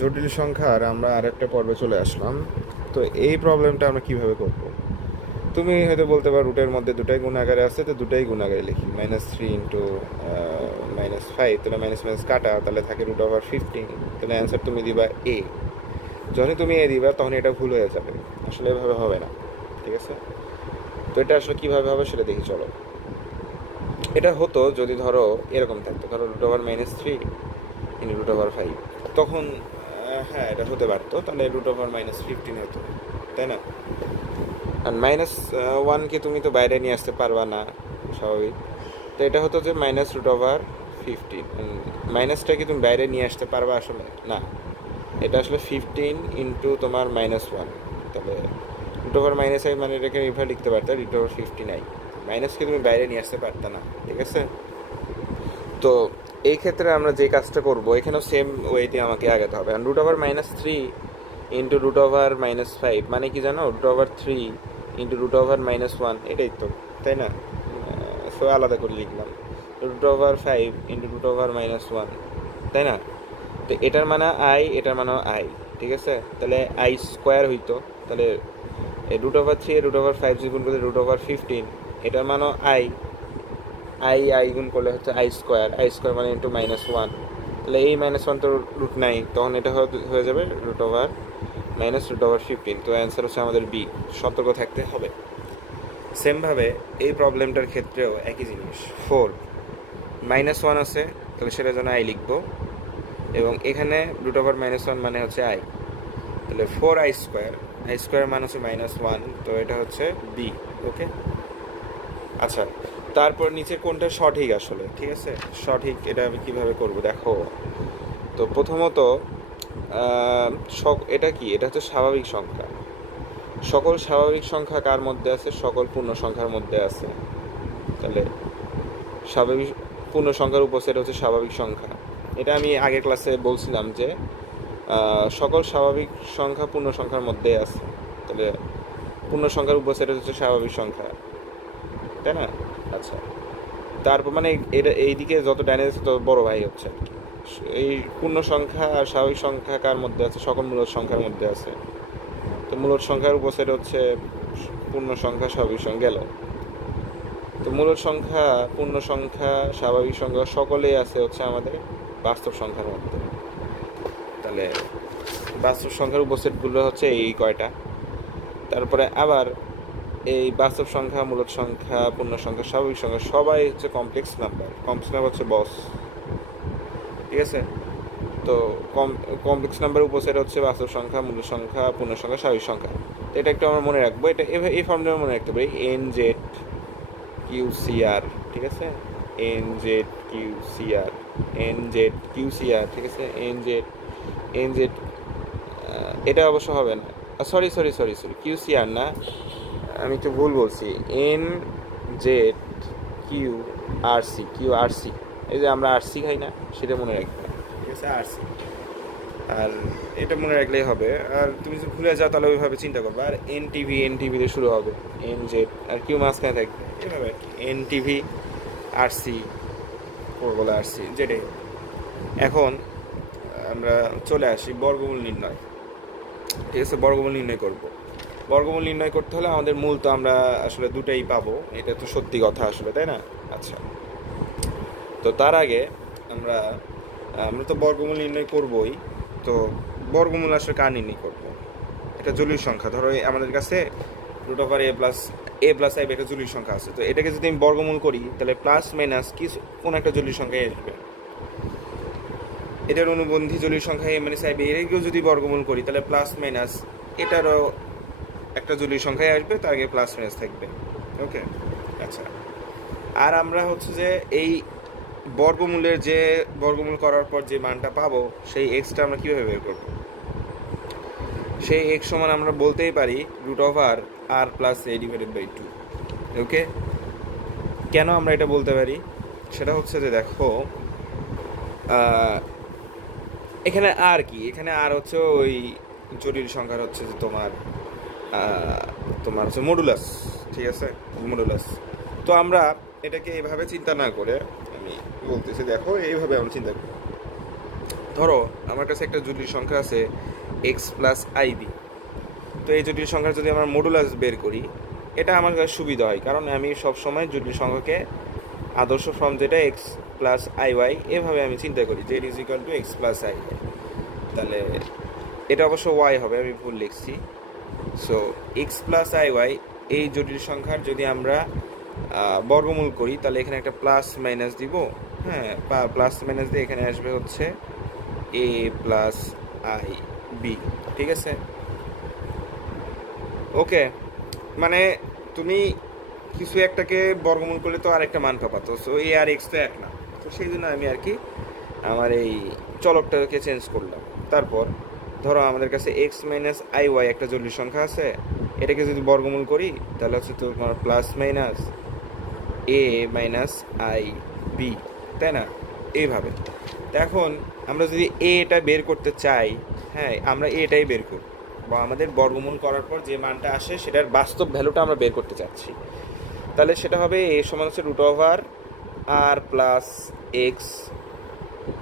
জটিল সংখ্যার আমরা আরেকটা পর্বে চলে আসলাম। তো এই প্রবলেমটা আমরা কিভাবে করব? তুমি হয়তো বলতে পারো রুটের মধ্যে দুটাই গুণাকারে আছে, তো দুটাই গুণাকারে লিখি। -3 × -5, তাহলে মাইনাস মাইনাস কাটা, তাহলে থাকে √15। তাহলে অ্যান্সার তুমি দিবা এ। যখনই তুমি এ দিবা তখন এটা ভুল হয়ে যাবে, আসলে এভাবে হবে না। ঠিক আছে, তো এটা আসলে কীভাবে হবে সেটা দেখি চলো। এটা হতো যদি ধরো এরকম থাকতো, ধরো √-3 × √5, তখন হ্যাঁ এটা হতে পারতো, তাহলে √-15 হতো, তাই না? আর -1কে তুমি তো বাইরে নিয়ে আসতে পারবা না, স্বাভাবিক। তো এটা হতো যে -√15, মাইনাসটা কি তুমি বাইরে নিয়ে আসতে পারবা? আসলে না, এটা আসলে 15 ইন্টু তোমার -1, তাহলে √-i মানে এটাকে এভাবে লিখতে পারতে √59। মাইনাসকে তুমি বাইরে নিয়ে আসতে পারতে না, ঠিক আছে? তো এই ক্ষেত্রে আমরা যে কাজটা করব, এখানেও সেম ওয়েতে আমাকে আগাতে হবে। আর √-3 ইন্টু √-5 মানে কি জানো? √3 ইন্টু √-1, এটাই তো, তাই না? সো আলাদা করে লিখলাম √5 ইন্টু √-1, তাই না? তো এটার মানে আই, এটার মানে আই, ঠিক আছে? তাহলে i² হইতো, তাহলে √3 √5 যদি গুণ করলে √15, এটার মানে আই, আই গুণ করলে হচ্ছে i² মানে ইন্টু -1, তাহলে এই -1 তো রুট নাই, তখন এটা হয়ে যাবে √-15। তো অ্যান্সার হচ্ছে আমাদের বি। সতর্ক থাকতে হবে। সেমভাবে এই প্রবলেমটার ক্ষেত্রেও একই জিনিস, 4 -1 আছে, তাহলে সেটার জন্য আই লিখবো, এবং এখানে √-1 মানে হচ্ছে আই, তাহলে 4i², মানে হচ্ছে -1, তো এটা হচ্ছে বি। ওকে, আচ্ছা, তারপর নিচে কোনটা সঠিক আসলে? ঠিক আছে, সঠিক এটা আমি কিভাবে করব দেখো। তো প্রথমত এটা কি? এটা হচ্ছে স্বাভাবিক সংখ্যা। সকল স্বাভাবিক সংখ্যা কার মধ্যে আছে? সকল পূর্ণ সংখ্যার মধ্যে আছে। তাহলে স্বাভাবিক পূর্ণ সংখ্যার উপসেট হচ্ছে স্বাভাবিক সংখ্যা। এটা আমি আগের ক্লাসে বলছিলাম যে সকল স্বাভাবিক সংখ্যা পূর্ণ সংখ্যার মধ্যে আছে, তাহলে পূর্ণ সংখ্যার উপসেট হচ্ছে স্বাভাবিক সংখ্যা, তাই না? আচ্ছা, তারপর মানে এটা এইদিকে যত ডাইনে আছে তত বড় ভাই হচ্ছে আর কি। এই পূর্ণ সংখ্যা আর স্বাভাবিক সংখ্যা কার মধ্যে আছে? সকল মূলদ সংখ্যার মধ্যে আছে। তো মূলদ সংখ্যার উপসেট হচ্ছে পূর্ণ সংখ্যা, স্বাভাবিক সংখ্যা গেল। তো মূলদ সংখ্যা, পূর্ণ সংখ্যা, স্বাভাবিক সংখ্যা সকলেই আছে হচ্ছে আমাদের বাস্তব সংখ্যার মধ্যে। তাহলে বাস্তব সংখ্যার উপসেটগুলো হচ্ছে এই কয়টা। তারপরে আবার এই বাস্তব সংখ্যা, মূলদ সংখ্যা, পূর্ণ সংখ্যা, স্বাভাবিক সংখ্যা সবাই হচ্ছে কমপ্লেক্স নাম্বার। কমপ্লেক্স নাম্বার হচ্ছে বস, ঠিক আছে? তো কমপ্লেক্স নাম্বার উপসেট হচ্ছে বাস্তব সংখ্যা, মূলদ সংখ্যা, পূর্ণ সংখ্যা, স্বাভাবিক সংখ্যা। তো এটা একটু আমরা মনে রাখবো, এটা এই ফর্মটা মনে রাখতে পারি, NZQCR, ঠিক আছে? NZQCR, ঠিক আছে? NZ এটা অবশ্য হবে না, সরি QCR না, আমি তো ভুল বলছি। QRC, এই যে আমরা আরসি খাই না, সেটা মনে রাখবে, ঠিক আছে? আরসি, আর এটা মনে রাখলেই হবে। আর তুমি যদি ভুলে যাও তাহলে ওইভাবে চিন্তা করবে। আর এনটিভিতে শুরু হবে, NZ, আর কিউ মাঝখানে থাকবে, এভাবে আর কি। NTV, আরসি, বলে আরসি, যেটাই। এখন আমরা চলে আসি বর্গমূল নির্ণয়, ঠিক আছে? বর্গমূল নির্ণয় করব। বর্গমূল নির্ণয় করতে হলে আমাদের মূল তো আমরা আসলে দুটাই পাবো, এটা তো সত্যি কথা আসলে, তাই না? আচ্ছা, তো তার আগে আমরা তো বর্গমূল নির্ণয় করবই। তো বর্গমূল আসলে কার নির্ণয় করব? এটা জটিল সংখ্যা। ধরো আমাদের কাছে √a+i একটা জটিল সংখ্যা আছে, তো এটাকে যদি আমি বর্গমূল করি তাহলে প্লাস মাইনাস কিছু কোন একটা জটিল সংখ্যায় আসবে। এটার অনুবন্ধী জটিল সংখ্যা a-ib, এটাকেও যদি বর্গমূল করি তাহলে প্লাস মাইনাস এটারও একটা জটিল সংখ্যায় আসবে, তার আগে প্লাস মাইনাস থাকবে। ওকে, আচ্ছা। আর আমরা হচ্ছে যে এই বর্গমূলের যে বর্গমূল করার পর যে মানটা পাবো, সেই এক্সটা আমরা কীভাবে বের করবো? সেই এক্স সমান আমরা বলতেই পারি √r+a/2। ওকে, কেন আমরা এটা বলতে পারি? সেটা হচ্ছে যে দেখো, এখানে আর কি, এখানে আর হচ্ছে ওই জটিল সংখ্যার হচ্ছে যে তোমার হচ্ছে মডুলাস, ঠিক আছে? মডুলাস। তো আমরা এটাকে এইভাবে চিন্তা না করে, আমি বলতেছি দেখো এইভাবে আমরা চিন্তা করি। ধরো আমার কাছে একটা জটিল সংখ্যা আছে এক্স প্লাস আইবি। তো এই জটিল সংখ্যার যদি আমরা মডুলাস বের করি, এটা আমার কাছে সুবিধা হয়, কারণ আমি সবসময় জটিল সংখ্যাকে আদর্শ ফর্ম যেটা এক্স প্লাস আই ওয়াই এভাবে আমি চিন্তা করি, z is equal to x plus i y. তাহলে এটা অবশ্য ওয়াই হবে, আমি ভুল লিখছি। So x plus i y এই জটিল সংখ্যার যদি আমরা বর্গমূল করি, তাহলে এখানে একটা প্লাস মাইনাস দিব। হ্যাঁ, প্লাস মাইনাস দিয়ে এখানে আসবে হচ্ছে এ প্লাস আই বি। ঠিক আছে, ওকে। মানে তুমি কিছু একটাকে বর্গমূল করলে তো আরেকটা মান পাবা, তো সো এ আর এক্স তো এক না। তো সেই জন্য আমি আর কি আমার এই চলকটাকে চেঞ্জ করলাম। তারপর ধরো আমাদের কাছে এক্স মাইনাস আই ওয়াই একটা জটিল সংখ্যা আছে, এটাকে যদি বর্গমূল করি তাহলে হচ্ছে তোমার plus minus a minus i b, তাই না? এইভাবে। তো এখন আমরা যদি এটা বের করতে চাই, হ্যাঁ আমরা এটাই বের করব, বা আমাদের বর্গমূল করার পর যে মানটা আসে সেটার বাস্তব ভ্যালুটা আমরা বের করতে চাচ্ছি, তাহলে সেটা হবে এ সমান হচ্ছে root over R plus x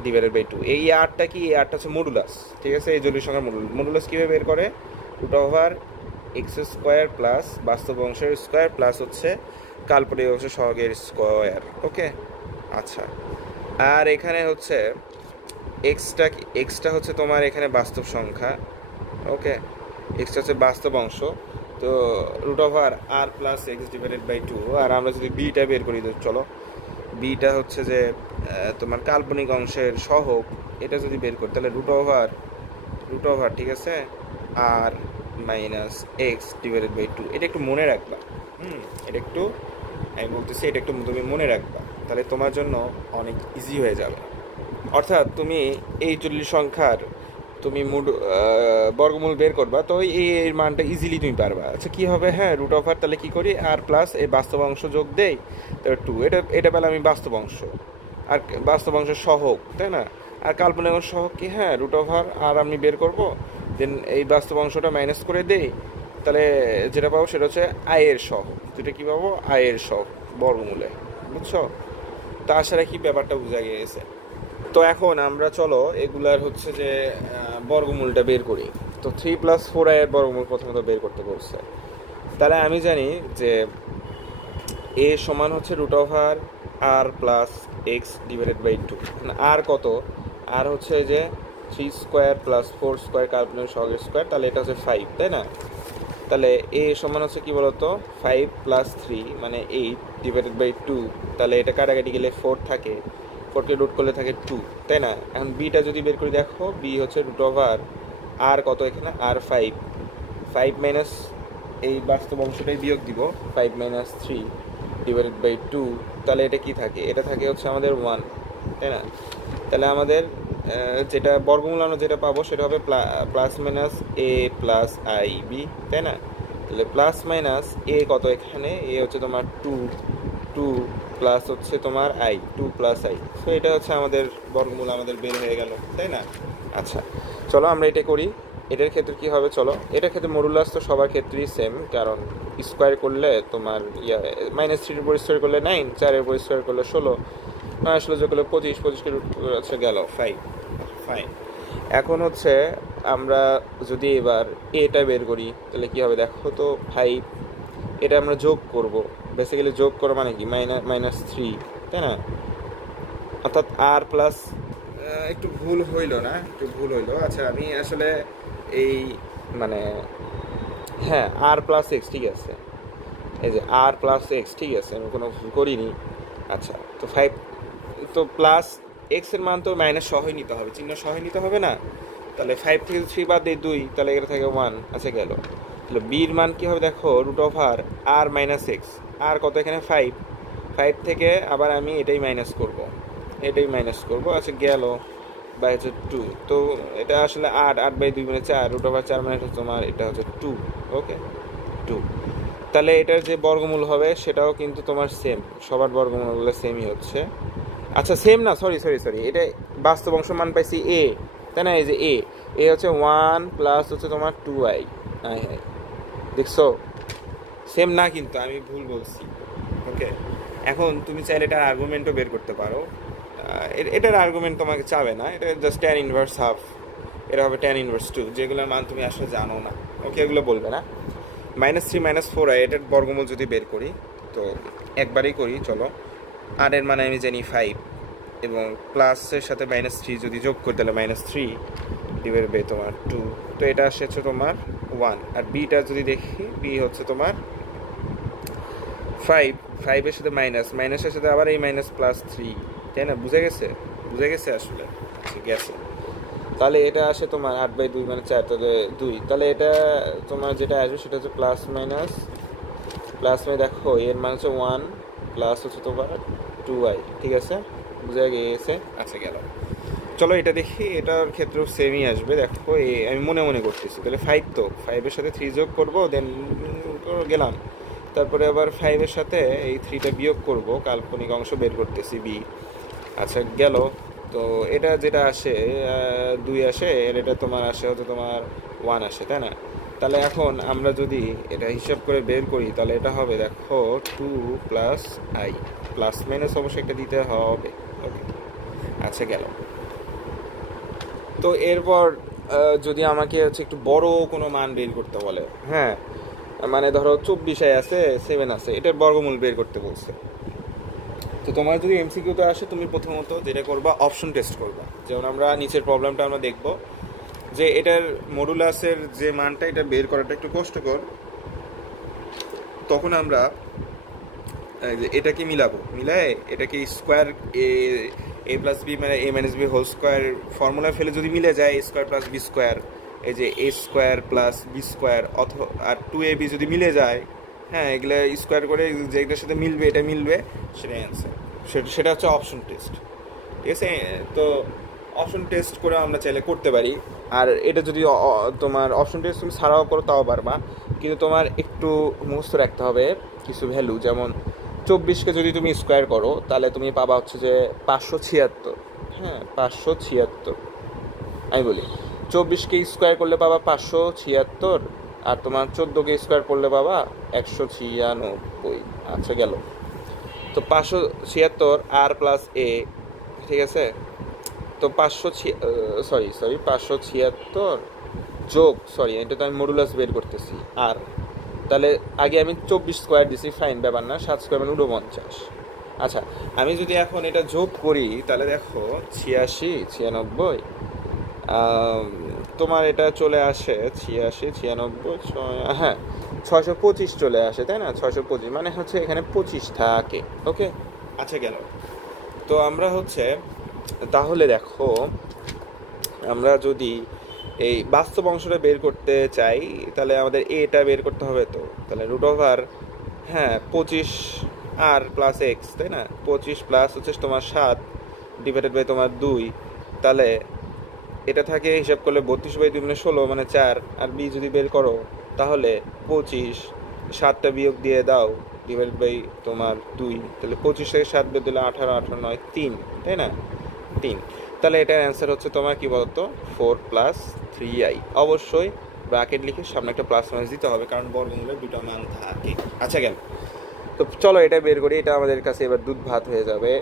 divided by two. এই আরটা কি, এই আরটা হচ্ছে মডুলাস। ঠিক আছে, এই জটিল সংখ্যার মডুলাস কীভাবে বের করে? Root over x square plus বাস্তব অংশের স্কোয়ার প্লাস হচ্ছে কাল্পনিক অংশের সহগের স্কোয়ার। ওকে, আচ্ছা। আর এখানে হচ্ছে এক্সটা হচ্ছে তোমার এখানে বাস্তব সংখ্যা। ওকে, এক্সটা হচ্ছে বাস্তব অংশ। তো root over R plus x divided by two. আর আমরা যদি বিটা বের করি, তো চলো বিটা হচ্ছে যে তোমার কাল্পনিক অংশের সহগ, এটা যদি বের করি তাহলে রুট ওভার ঠিক আছে R minus X divided by two. এটা একটু মনে রাখবা। এটা একটু আমি বলতেছি, এটা একটু তুমি মনে রাখবা, তাহলে তোমার জন্য অনেক ইজি হয়ে যাবে। অর্থাৎ তুমি এই জটিল সংখ্যার তুমি বর্গমূল বের করবা, তো এই মানটা ইজিলি তুমি পারবা। আচ্ছা কী হবে? হ্যাঁ, রুট ওভার, তাহলে কী করি, আর প্লাস এই বাস্তব অংশ যোগ দেই, তাহলে টু। এটা পেলে আমি বাস্তব অংশ, আর বাস্তব অংশের সহগ, তাই না? আর কাল্পনিক অংশ সহগ কি? হ্যাঁ, রুট ওভার আর আমি বের করবো, দেন এই বাস্তব অংশটা মাইনাস করে দেই, তাহলে যেটা পাবো সেটা হচ্ছে আয়ের সহগ। যেটা কী পাবো? আয়ের সহগ বর্গমূলে। বুঝছো? তা আশা রাখি ব্যাপারটা বোঝা গিয়েছে। তো এখন আমরা চলো এগুলার হচ্ছে যে বর্গমূলটা বের করি। তো 3+4i এর বর্গমূল প্রথমত বের করতে বলছে। তাহলে আমি জানি যে এ সমান হচ্ছে root over R plus x divided by two. R কত? আর হচ্ছে যে 3 স্কোয়ার প্লাস 4 স্কোয়ার কাল্পনিক সহগের স্কোয়ার, তাহলে এটা হচ্ছে 5, তাই না? তাহলে এ সমান হচ্ছে কি বলতো, 5 + 3 মানে 8 ডিভাইডেড বাই 2। তাহলে এটা কাটাকাটি গেলে 4 থাকে, 4কে রুট করলে থাকে 2, তাই না? এখন বিটা যদি বের করে দেখো, বি হচ্ছে রুট ওভার আর কত এখানে, আর 5 মাইনাস এই বাস্তব অংশটাই বিয়োগ দিব, 5 - 3 ডিভাইডেড বাই 2। তাহলে এটা কি থাকে? এটা থাকে হচ্ছে আমাদের 1, তাই না? তাহলে আমাদের যেটা বর্গমূল আমরা যেটা পাবো সেটা হবে plus minus a plus i b, তাই না? তাহলে প্লাস মাইনাস এ কত এখানে, এ হচ্ছে তোমার 2 প্লাস হচ্ছে তোমার আই, 2 + আই। সো এটা হচ্ছে আমাদের বর্গমূল আমাদের বের হয়ে গেল, তাই না? আচ্ছা চলো আমরা এটা করি। এটার ক্ষেত্রে কি হবে? চলো এটার ক্ষেত্রে মডুলাস তো সবার ক্ষেত্রেই সেম, কারণ স্কোয়ার করলে তোমার -3 এর উপর স্কোয়ার করলে 9, 4 এর উপর স্কোয়ার করলে 16, 9 16 যোগ করলে 25, 25কে রুট হচ্ছে গেল 5। ফাইন। এখন হচ্ছে আমরা যদি এবার এটা বের করি তাহলে কি হবে দেখো তো, 5 এটা আমরা যোগ করব। বেসিক্যালি যোগ করা মানে কি, -3, তাই না? অর্থাৎ আর প্লাস একটু ভুল হইল না, একটু ভুল হইল। আচ্ছা আমি আসলে এই মানে হ্যাঁ আর প্লাস এক্স, ঠিক আছে, এই যে আর প্লাস এক্স, ঠিক আছে, আমি কোনো ভুল করিনি। আচ্ছা তো 5 তো প্লাস এক্স এর মান তো মাইনাস সহই নিতে হবে, চিহ্ন সহই নিতে হবে না? তাহলে 5 থেকে 3 বাদ দিয়ে 2, তাহলে এটা থাকে 1। আচ্ছা গেল। তাহলে বির মান কি হবে দেখো, রুট ওভার আর মাইনাস এক্স, আর কত এখানে 5 থেকে আবার আমি এটাই মাইনাস করব। আচ্ছা গেল, বাই হচ্ছে 2। তো এটা আসলে 8/2 মানে 4, রুট ওভার 4 মানে তোমার এটা হচ্ছে 2। ওকে 2। তাহলে এটার যে বর্গমূল হবে সেটাও কিন্তু তোমার সেম, সবার বর্গমূলগুলো সেমই হচ্ছে। আচ্ছা সেম না, সরি, এটা বাস্তব অংশ মান পাইছি এ, তাই না? এই যে এ হচ্ছে 1 প্লাস হচ্ছে তোমার 2i। দেখছো সেম না, কিন্তু আমি ভুল বলছি। ওকে, এখন তুমি চাইলে এটার আর্গুমেন্টও বের করতে পারো। এটার আর্গুমেন্ট তোমাকে চাবে না, এটা জাস্ট ট্যান ইনভার্স হাফ, এটা হবে ট্যান ইনভার্স 2, যেগুলোর মান তুমি আসলে জানো না, ওকে এগুলো বলবে না। -3 -4i, এটার বর্গমূল যদি বের করি তো একবারেই করি, চলো। আর এর মানে আমি জানি 5, এবং প্লাসের সাথে -3 যদি যোগ করি তাহলে -3 ডিভাইড বাই তোমার 2, তো এটা আসছে তোমার 1। আর বিটা যদি দেখি, বি হচ্ছে তোমার 5, 5-এর সাথে মাইনাসের সাথে আবার এই -+3, তাই না? বুঝে গেছে আসলে, আচ্ছা গেছে। তাহলে এটা আসে তোমার 8/2 মানে 4, তাহলে 2, তাহলে এটা তোমার যেটা আসবে সেটা হচ্ছে প্লাস মাইনাস, দেখো এর মান হচ্ছে 1 প্লাস হচ্ছে তোমার 2i, ঠিক আছে? বুঝে গিয়েছে, আচ্ছা গেল। চলো এটা দেখি, এটার ক্ষেত্রেও সেমই আসবে, দেখো আমি মনে মনে করতেছি, তাহলে 5, তো 5-এর সাথে 3 যোগ করবো, দেন গেলাম, তারপরে আবার 5-এর সাথে এই 3টা বিয়োগ করব, কাল্পনিক অংশ বের করতেছি বি, আচ্ছা গেল। তো এটা যেটা আসে 2 আসে, এর এটা তোমার আসে হচ্ছে তোমার 1 আসে, তাই না? তাহলে এখন আমরা যদি এটা হিসাব করে বের করি তাহলে এটা হবে দেখো 2 প্লাস আই, প্লাস মাইনাস অবশ্যই একটা দিতে হবে, ওকে আচ্ছা গেল। তো এরপর যদি আমাকে হচ্ছে একটু বড় কোনো মান বের করতে বলে, হ্যাঁ মানে ধরো 24 আছে, 7 আছে, এটার বর্গমূল বের করতে বলছে, তো তোমার যদি এমসিকিউতে আসে তুমি প্রথমত যেটা করবা অপশন টেস্ট করবা। যেমন আমরা নিচের প্রবলেমটা আমরা দেখব যে এটার মডুলাসের যে মানটা এটা বের করাটা একটু কষ্টকর, তখন আমরা এটাকে মিলায় এটাকে স্কোয়ার এ প্লাস বি মানে A minus B whole square formula ফেলে যদি মিলে যায় A square plus B square, এই যে A square plus B square অথবা আর 2ab যদি মিলে যায়, হ্যাঁ এগুলো স্কোয়ার করে যেটার সাথে মিলবে এটা মিলবে, সেটাই অ্যান্সার। সেটা হচ্ছে অপশন টেস্ট, ঠিক আছে? তো অপশন টেস্ট করে আমরা চাইলে করতে পারি। আর এটা যদি তোমার অপশন টেস্ট তুমি ছাড়াও করো তাও পারবা, কিন্তু তোমার একটু মুখস্থ রাখতে হবে কিছু ভ্যালু। যেমন 24কে যদি তুমি স্কোয়ার করো তাহলে তুমি পাবা হচ্ছে যে 576, হ্যাঁ 576, আমি বলি 24কে স্কোয়ার করলে পাবা 576, আর তোমার 14কে স্কোয়ার করলে পাবা 196। আচ্ছা গেল। তো 576 আর প্লাস এ, ঠিক আছে? তো 576 যোগ, এটা তো আমি মডুলাস বের করতেছি, আর তাহলে আগে আমি 24 স্কোয়ার দিছি, ফাইন ব্যাপার না, 7 স্কোয়ার মানে 49। আচ্ছা আমি যদি এখন এটা যোগ করি তাহলে দেখো 86 96, তোমার এটা চলে আসে 86 96, হ্যাঁ 625 চলে আসে, তাই না? 625 মানে হচ্ছে এখানে 25 থাকে, ওকে আচ্ছা গেল। তো আমরা হচ্ছে তাহলে দেখো আমরা যদি এই বাস্তব অংশটা বের করতে চাই তাহলে আমাদের এটা বের করতে হবে, তো তাহলে রুট ওভার, হ্যাঁ 25 আর প্লাস এক্স, তাই না? 25 প্লাস হচ্ছে তোমার 7 ডিভাইডেড বাই তোমার 2, তাহলে এটা থাকে হিসাব করলে 32/2 মানে 16 মানে 4, আর বি যদি বের করো তাহলে 25, 7টা বিয়োগ দিয়ে দাও ডিভাইডেড বাই তোমার 2, তাহলে 25 থেকে 7 বের দিলে 18, 18 9 3, তাই না? 3, তাহলে এটার অ্যান্সার হচ্ছে তোমার কি বলতো 4 + 3i। অবশ্যই ব্র্যাকেট লিখে সামনে একটা প্লাস মাইনাস দিতে হবে, কারণ বর্গমূলের দুটো মান থাকে। আচ্ছা গেল। তো চলো এটা বের করি, এটা আমাদের কাছে এবার দুধ ভাত হয়ে যাবে,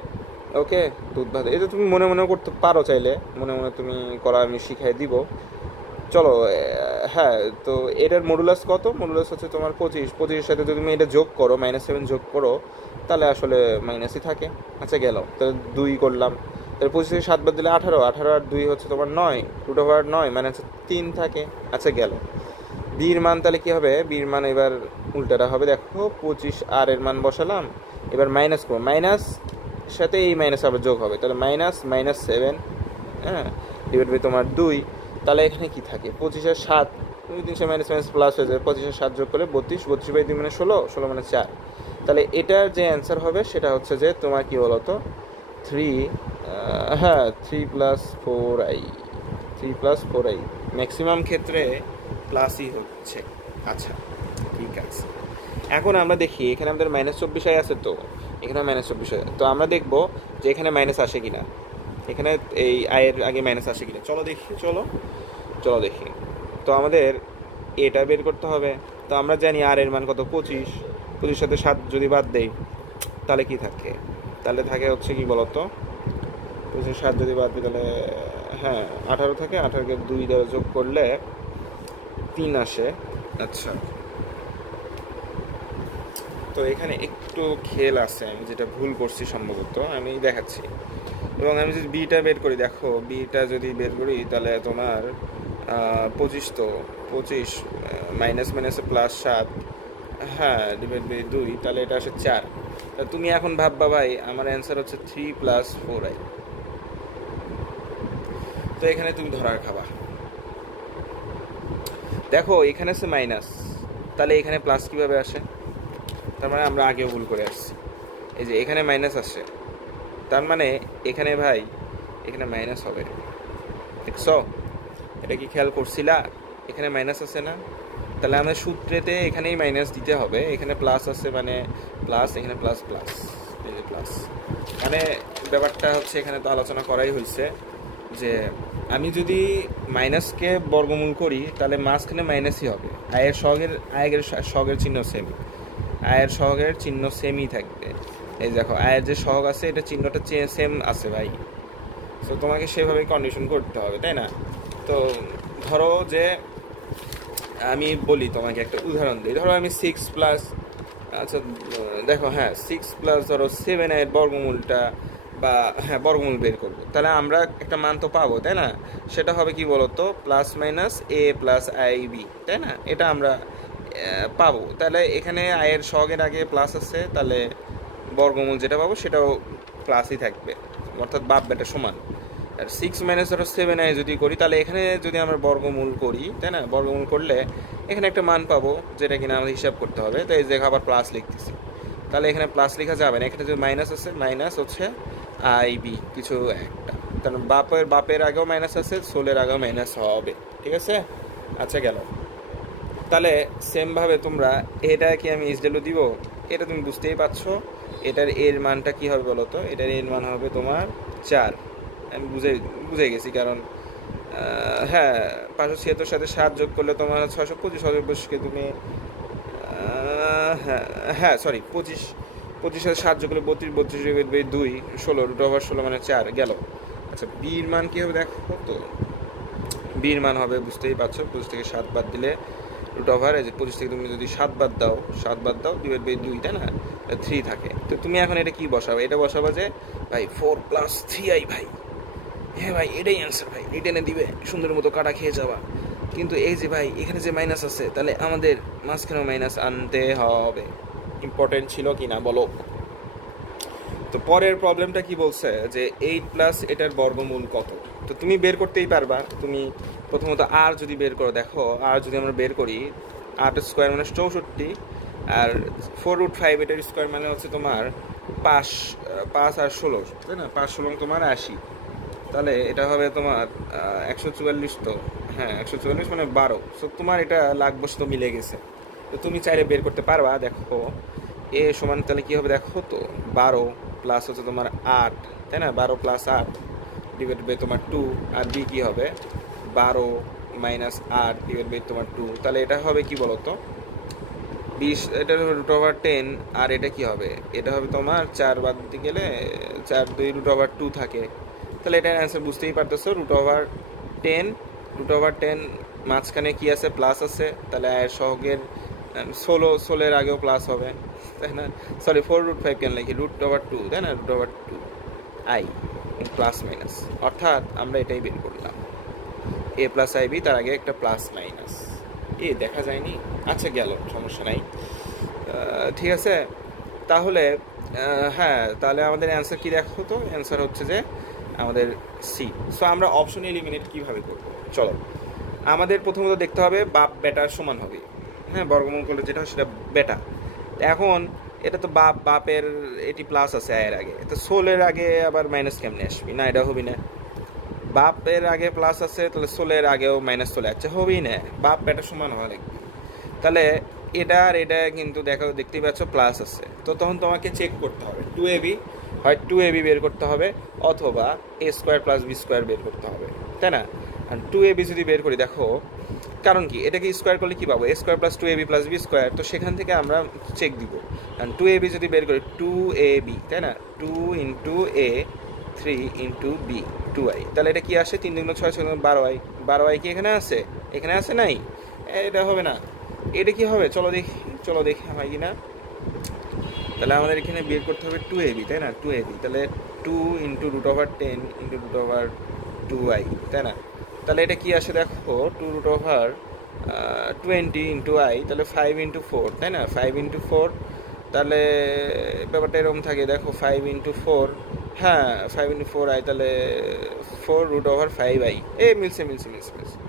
ওকে দুধ ভাত। এটা তুমি মনে মনে করতে পারো, চাইলে মনে মনে তুমি করা আমি শিখাই দিব। চলো হ্যাঁ, তো এটার মডুলাস কত? মডুলাস হচ্ছে তোমার 25, 25-এর সাথে যদি তুমি এটা যোগ করো -7 যোগ করো তাহলে আসলে মাইনাসই থাকে। আচ্ছা গেল, তাহলে 2 করলাম, তাহলে 25 থেকে 7 বাদ দিলে 18, 18 আর 2 হচ্ছে তোমার 9, রুট ওভার 9 মানে হচ্ছে 3 থাকে। আচ্ছা গেল। বির মান তাহলে কী হবে? বির মান এবার উল্টাটা হবে, দেখো 25 আর এর মান বসালাম, এবার মাইনাস করবো, মাইনাস সাথে এই মাইনাস আবার যোগ হবে, তাহলে -7, হ্যাঁ ডিভাইড বাই তোমার 2, তাহলে এখানে কি থাকে 25 আর 7, 2 3 মাইনাস মাইনাস প্লাস হয়ে যাবে, 25 আর 7 যোগ করলে 32, 32/2 মানে 16, 16 মানে 4, তাহলে এটার যে অ্যান্সার হবে সেটা হচ্ছে যে তোমার কি বলতো 3, হ্যাঁ 3 + 4i, 3 + 4i, ম্যাক্সিমাম ক্ষেত্রে প্লাসই হচ্ছে। আচ্ছা ঠিক আছে, এখন আমরা দেখি এখানে আমাদের -24i আছে, তো এখানে -24i, তো আমরা দেখবো যে এখানে মাইনাস আসে কিনা, এখানে এই আয়ের আগে মাইনাস আসে কিনা। চলো দেখি, চলো দেখি। তো আমাদের এটা বের করতে হবে, তো আমরা জানি আর এর মান কত 25, 25 সাথে 7 যদি বাদ দেই তাহলে কি থাকে? তাহলে থাকে হচ্ছে কি বলতো 7 যদি বাদ দিই তাহলে হ্যাঁ 18 থাকে, 18কে 2 দ্বারা যোগ করলে 3 আসে। আচ্ছা, তো এখানে একটু খেল আছে, আমি যেটা ভুল করছি সম্ভবত আমি দেখাচ্ছি। এবং আমি যদি বিটা বের করি, দেখো বিটা যদি বের করি তাহলে তোমার 25, তো 25 মাইনাস মাইনাসে প্লাস 7, হ্যাঁ ডিভাইড বাই 2, তাহলে এটা আসে 4। তা তুমি এখন ভাববা ভাই আমার অ্যান্সার হচ্ছে 3 + 4i। তো এখানে তুমি ধরার খাবা, দেখো এখানে আছে মাইনাস, তাহলে এখানে প্লাস কিভাবে আসে? তার মানে আমরা আগেও ভুল করে আসছি। এই যে এখানে মাইনাস আসে, তার মানে এখানে ভাই এখানে মাইনাস হবে, দেখছো? এটা কি খেয়াল করছিলা? এখানে মাইনাস আছে না? তাহলে আমাদের সূত্রেতে এখানেই মাইনাস দিতে হবে, এখানে প্লাস আছে মানে প্লাস, এখানে প্লাস প্লাস, এই যে প্লাস। মানে ব্যাপারটা হচ্ছে এখানে তো আলোচনা করাই হয়েছে যে আমি যদি মাইনাসকে বর্গমূল করি তাহলে মাঝখানে মাইনাসই হবে। আয়ের সহগের চিহ্ন সেম, আয়ের সহগের চিহ্ন সেমই থাকবে। এই দেখো আয়ের যে সহগ আছে এটা চিহ্নটা সেম আছে ভাই। তো তোমাকে সেভাবেই কন্ডিশন করতে হবে, তাই না? তো ধরো যে আমি বলি তোমাকে একটা উদাহরণ দিই, ধরো আমি 6+, আচ্ছা দেখো হ্যাঁ 6+ ধরো 7 এর বর্গমূলটা বা হ্যাঁ বর্গমূল বের করবো, তাহলে আমরা একটা মান তো পাবো, তাই না? সেটা হবে কি বলতো, +-a+ib, তাই না? এটা আমরা পাবো। তাহলে এখানে আয়ের সহগের আগে প্লাস আছে, তাহলে বর্গমূল যেটা পাবো সেটাও প্লাসই থাকবে, অর্থাৎ বাপ বেটা সমান। আর 6-7i যদি করি তাহলে এখানে যদি আমরা বর্গমূল করি, তাই না? বর্গমূল করলে এখানে একটা মান পাবো যেটা কিনা আমাদের হিসাব করতে হবে। তো এই যে আবার প্লাস লিখতেছি, তাহলে এখানে প্লাস লেখা যাবে না, এখানে যদি মাইনাস আছে, মাইনাস হচ্ছে আইবি কিছু একটা, কারণ বাপের আগেও মাইনাস আছে, সোলের আগেও মাইনাস হবে, ঠিক আছে? আচ্ছা গেল। তাহলে সেমভাবে তোমরা এটা কি আমি ইসডেলও দিব, এটা তুমি বুঝতেই পারছো। এটার এর মানটা কি হবে বলো তো? এটার এর মান হবে তোমার 4। আমি বুঝে গেছি, কারণ হ্যাঁ 576 সাথে 7 যোগ করলে তোমার 625, 625কে তুমি হ্যাঁ হ্যাঁ সরি 25 সাথে 7 যোগ করলে 32, 32/2, 16, √16 মানে 4 গেল। আচ্ছা বির মান কী হবে দেখো তো? বির মান হবে বুঝতেই পারছো, 25 থেকে 7 বাদ দিলে √, এই যে 25 থেকে তুমি যদি 7 বাদ দাও, /2, তাই না? 3 থাকে। তো তুমি এখন এটা কি বসাবে? এটা বসাবা যে ভাই 4 + 3i ভাই, হ্যাঁ ভাই এটাই অ্যান্সার ভাই, এটা এনে দিবে, সুন্দর মতো কাটা খেয়ে যাওয়া। কিন্তু এই যে ভাই এখানে যে মাইনাস আছে, তাহলে আমাদের মাঝখানেও মাইনাস আনতে হবে। ইম্পর্টেন্ট ছিল কি না বলো? তো পরের প্রবলেমটা কি বলছে যে 8+ এটার বর্গমূল কত? তো তুমি বের করতেই পারবা। তুমি প্রথমত আর যদি বের করো, দেখো আর যদি আমরা বের করি 8² মানে 64, আর 4√5 এটার স্কোয়ার মানে হচ্ছে তোমার 5 আর 16, তাই না? 5 16 তোমার 80, তাহলে এটা হবে তোমার 144। তো হ্যাঁ 144 মানে 12। সো তোমার এটা লাখবশ তো মিলে গেছে। তো তুমি চাইলে বের করতে পারবা। দেখো এ সমান তাহলে কী হবে দেখো তো, 12 প্লাস হচ্ছে তোমার 8, তাই না? 12 + 8 ডিভাইড বাই তোমার 2, আর বি কী হবে 12 - 8 ডিভাইড বাই তোমার 2, তাহলে এটা হবে কি বলো তো 20। এটা √10, আর এটা কি হবে? এটা হবে তোমার 4 বাদ দিতে গেলে 4 2 √2 থাকে। তাহলে এটার অ্যান্সার বুঝতেই পারতেছো, √10 মাঝখানে কি আছে? প্লাস আছে। তাহলে আয়ের সহগের 16 আগেও প্লাস হবে, তাই না? সরি 4√5 কেন লিখি, √2, তাই না? √2i প্লাস মাইনাস, অর্থাৎ আমরা এটাই বের করলাম, a+ib, তার আগে একটা প্লাস মাইনাস। দেখা যায়নি? আচ্ছা গেল, সমস্যা নাই, ঠিক আছে। তাহলে হ্যাঁ তাহলে আমাদের অ্যান্সার কি দেখো তো? অ্যান্সার হচ্ছে যে আমাদের সি। সো আমরা অপশন এলিমিনেট কীভাবে করব? চলো, আমাদের প্রথমত দেখতে হবে বাপ বেটার সমান হবে, হ্যাঁ বর্গমূল করলে যেটা হয় সেটা বেটা। এখন এটা তো বাপের এটি প্লাস আছে আয়ের আগে, তো সোলের আগে আবার মাইনাস কেমনে আসবি? না এটা হবি না। বাপের আগে প্লাস আছে, তাহলে সোলের আগেও মাইনাস চলে যাচ্ছে, হবেই না। বাপ বেটা সমান হওয়া লাগবে। তাহলে এটা আর এটা কিন্তু দেখতেই পাচ্ছ প্লাস আছে, তো তখন তোমাকে চেক করতে হবে 2ab, হয় 2ab বের করতে হবে, অথবা a² + b² বের করতে হবে, তাই না? আর 2ab যদি বের করি, দেখো কারণ কি, এটাকে স্কোয়ার করলে কি পাবো? a² + 2ab + b², তো সেখান থেকে আমরা চেক দিব। কারণ 2ab যদি বের করি 2ab, তাই না? 2 × a 3 ইন্টু বি 2i, তাহলে এটা কি আসে? 3 দুগুণ 6 6 12i, 12i কি এখানে আছে? এখানে আছে নাই? এটা হবে না। এটা কি হবে? চলো দেখি হয় কি না। তাহলে আমাদের এখানে বের করতে হবে 2ab, তাই না? 2ab, তাহলে 2 ইন্টু √10 ইন্টু √2i, তাই না? তাহলে এটা কি আসে দেখো, 2 √20 ইন্টু i, তাহলে 5 ইন্টু 4, তাই না? 5 ইন্টু 4, তাহলে ব্যাপারটা এরকম থাকে দেখো, 5 ইন্টু 4, হ্যাঁ 5 ইন্টু 4i, তাহলে 4√5i। মিলছে।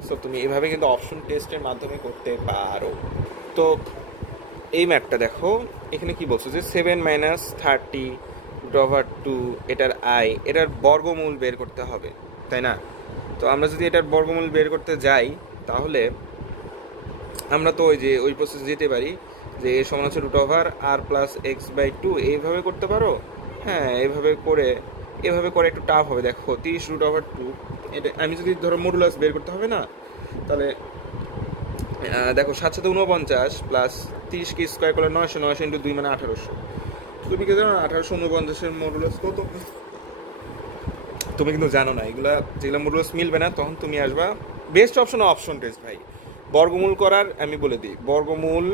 সো তুমি এভাবে কিন্তু অপশন টেস্টের মাধ্যমে করতে পারো। তো এই ম্যাথটা দেখো, এখানে কি বলছো যে 7 মাইনাস 30√2 এটার এটার বর্গমূল বের করতে হবে, তাই না? তো আমরা যদি এটার বর্গমূল বের করতে যাই, তাহলে আমরা তো ওই প্রসেস যেতে পারি যে এ সমান হচ্ছে √r+x/2, এইভাবে করতে পারো। হ্যাঁ, এভাবে করে একটু টাফ হবে। দেখো 30√2, এটা আমি যদি ধরো মডুলাস বের করতে হবে না, তাহলে দেখো 7 7 49 প্লাস 30 কে স্কোয়ার করলে 900 ইন্টু 2 মানে 1800। তুমি কি জানো 1849 মডুলাস কত? তুমি কিন্তু জানো না। যেগুলো মডুলাস মিলবে না, তখন তুমি আসবা বেস্ট অপশন টেস্ট ভাই। বর্গমূল করার আমি বলে দিই, বর্গমূল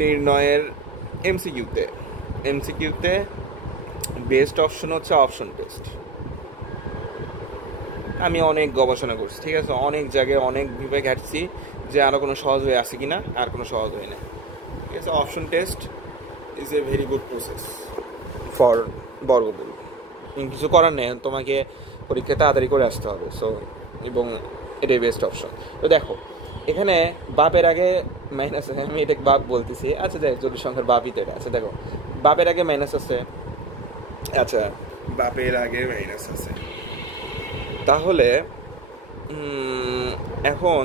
নির্ণয়ের এমসিকিউতে বেস্ট অপশন হচ্ছে অপশন টেস্ট। আমি অনেক গবেষণা করছি, ঠিক আছে, অনেক জায়গায় অনেক বিভাগ ঘাটছি যে আরও কোনো সহজ হয়ে আছে কিনা, আর কোনো সহজ হয় না। ঠিক আছে, option test is a very good process for বর্গমূল। কিছু করার নেই, তোমাকে পরীক্ষা তাড়াতাড়ি করে আসতে হবে। সো এবং এটাই বেস্ট অপশন। তো দেখো এখানে বাপের আগে মাইনাস আছে, আমি এটা বাপ বলতেছি, আচ্ছা দেখ জটিল সংখ্যার বাপই তো এটা। আচ্ছা দেখো বাপের আগে মাইনাস আছে, আচ্ছা বাপের আগে মাইনাস আছে, তাহলে এখন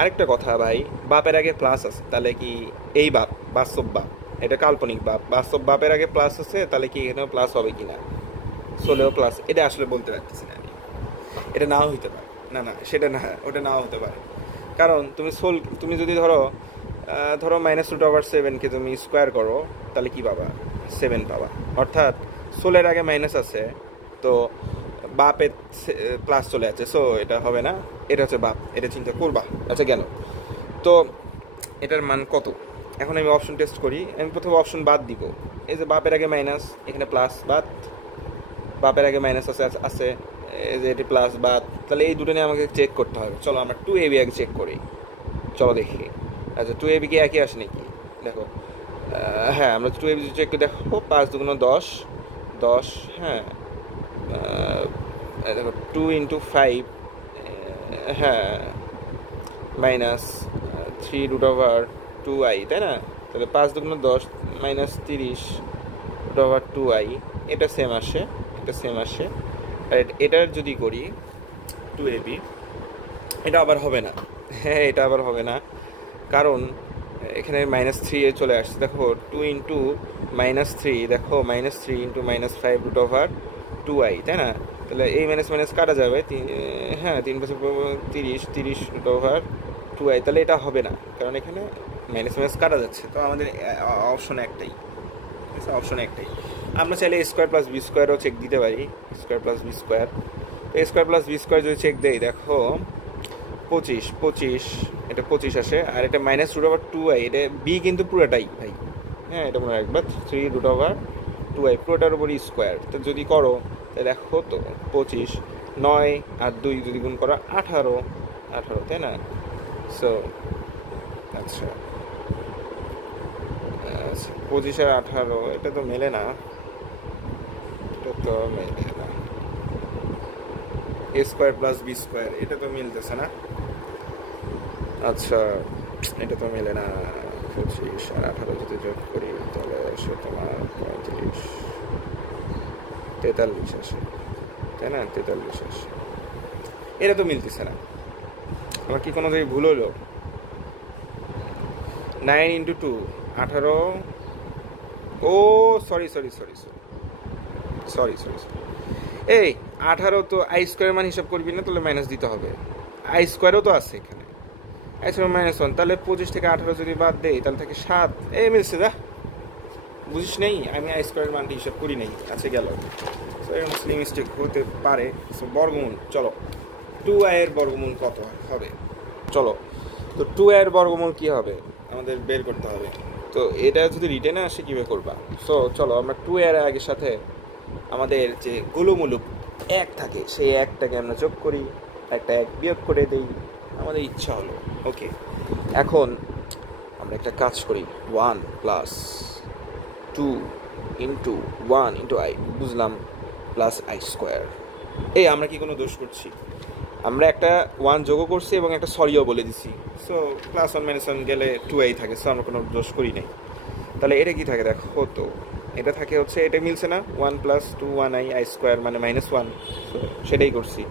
আরেকটা কথা ভাই, বাপের আগে প্লাস আছে, তাহলে কি এই বাস্তব বাপ, এটা কাল্পনিক বাস্তব বাপের আগে প্লাস আছে, তাহলে কি এখানেও প্লাস হবে কি না? সোলেও প্লাস, এটা আসলে বলতে পারতেছি না আমি। এটা নাও হইতে পারে, না সেটা না, ওটা নাও হতে পারে। কারণ তুমি যদি ধরো -√7কে তুমি স্কোয়ার করো, তাহলে কি পাবা? 7 পাবা। অর্থাৎ সোলের আগে মাইনাস আছে, তো বাপের প্লাস চলে আছে, সো এটা হবে না, এটা হচ্ছে বাপ, এটা চিন্তা করবা। আচ্ছা গেল। তো এটার মান কত? এখন আমি অপশন টেস্ট করি। আমি প্রথমে অপশন বাদ দিব। এই যে বাপের আগে মাইনাস, এখানে প্লাস, বাদ, বাপের আগে মাইনাস আছে, এই যে এটি প্লাস, বাদ, তাহলে এই দুটো নিয়ে আমাকে চেক করতে হবে। চলো আমরা 2ab আগে চেক করি, চলো দেখি। আচ্ছা 2ab কি একই আসে নাকি? দেখো হ্যাঁ, আমরা 2ab চেক করে দেখো, 5 দুগুণ 10, হ্যাঁ দেখো 2 ইন্টু 5, হ্যাঁ মাইনাস 3√2i, তাই না? তাহলে 5 দুগুণ 10 মাইনাস 30√2i, এটা সেম আসে। আর এটার যদি করি 2ab, এটা আবার হবে না। হ্যাঁ, এটা আবার হবে না, কারণ এখানে -3 চলে আসছে। দেখো 2 ইন্টু -3, দেখো -3 ইন্টু -5√2i, তাই না? তাহলে এই মাইনাস কাটা যাবে, হ্যাঁ 3 বছর 30√2i, তাহলে এটা হবে না, কারণ এখানে মাইনাস কাটা যাচ্ছে। তো আমাদের অপশন একটাই, আমরা চাইলে a²+b² চেক দিতে পারি। a²+b², তো a²+b² যদি চেক দেই, দেখো 25, এটা 25 আসে, আর এটা -√2i, এটা b কিন্তু পুরোটাই ভাই, হ্যাঁ এটা মনে রাখবা, 3√2i পুরোটার উপরই স্কোয়ার। তো যদি করো তাহলে দেখো তো 25, 9 আর 2 যদি গুণ করো 18, তাই না? সো আচ্ছা 25 আর 18, এটা তো মেলে না, a²+b², এটা তো মিলতেছে না। আচ্ছা এটা তো মেলে না। 25 আর 18 যদি যোগ করি, তাহলে আসে তোমার 35, 43 আসে, তাই না? 43 আসে, এটা তো মিলতেছে না। আমার কি কোনো জায়গায় ভুল হলো? 9 ইন্টু 2 18, ও সরি, এই 18 তো i² মান হিসাব করবি না, তাহলে মাইনাস দিতে হবে। i² তো আছে এখানে, i² -1, তাহলে 25 থেকে 18 যদি বাদ দেই, তাহলে থাকে 7। মিলছে, বুঝিস নেই আমি আই স্কোয়ারের মানটি হিসাব করি নাই, আচ্ছা গেল। সো এর মুসলিম মিস্টেক হতে পারে। সো বর্গমূল, চলো 2i এর বর্গমূল কত হবে, চলো। তো 2i এর বর্গমূল কী হবে আমাদের বের করতে হবে। তো এটা যদি রিটেনে আসে কীভাবে করবা। সো চলো আমরা 2i এর আগের সাথে আমাদের যে গোলমূলক 1 থাকে সেই 1টাকে আমরা যোগ করি, একটা 1 বিয়োগ করে দিই, আমাদের ইচ্ছা হলো। ওকে, এখন আমরা একটা কাজ করি, 1 প্লাস 2 ইন্টু 1 ইন্টু আই, বুঝলাম, প্লাস আই স্কোয়ার। এই আমরা কি কোনো দোষ করছি? আমরা একটা 1 যোগও করছি এবং একটা সরিও বলে দিছি। সো প্লাস 1 মাইনাস 1 গেলে 2i থাকে, সো আমরা কোনো দোষ করি নাই। তাহলে এটা কি থাকে দেখো তো, এটা থাকে হচ্ছে, এটা মিলছে না, 1 প্লাস 2 1i আই স্কোয়ার মানে -1, সো সেটাই করছি।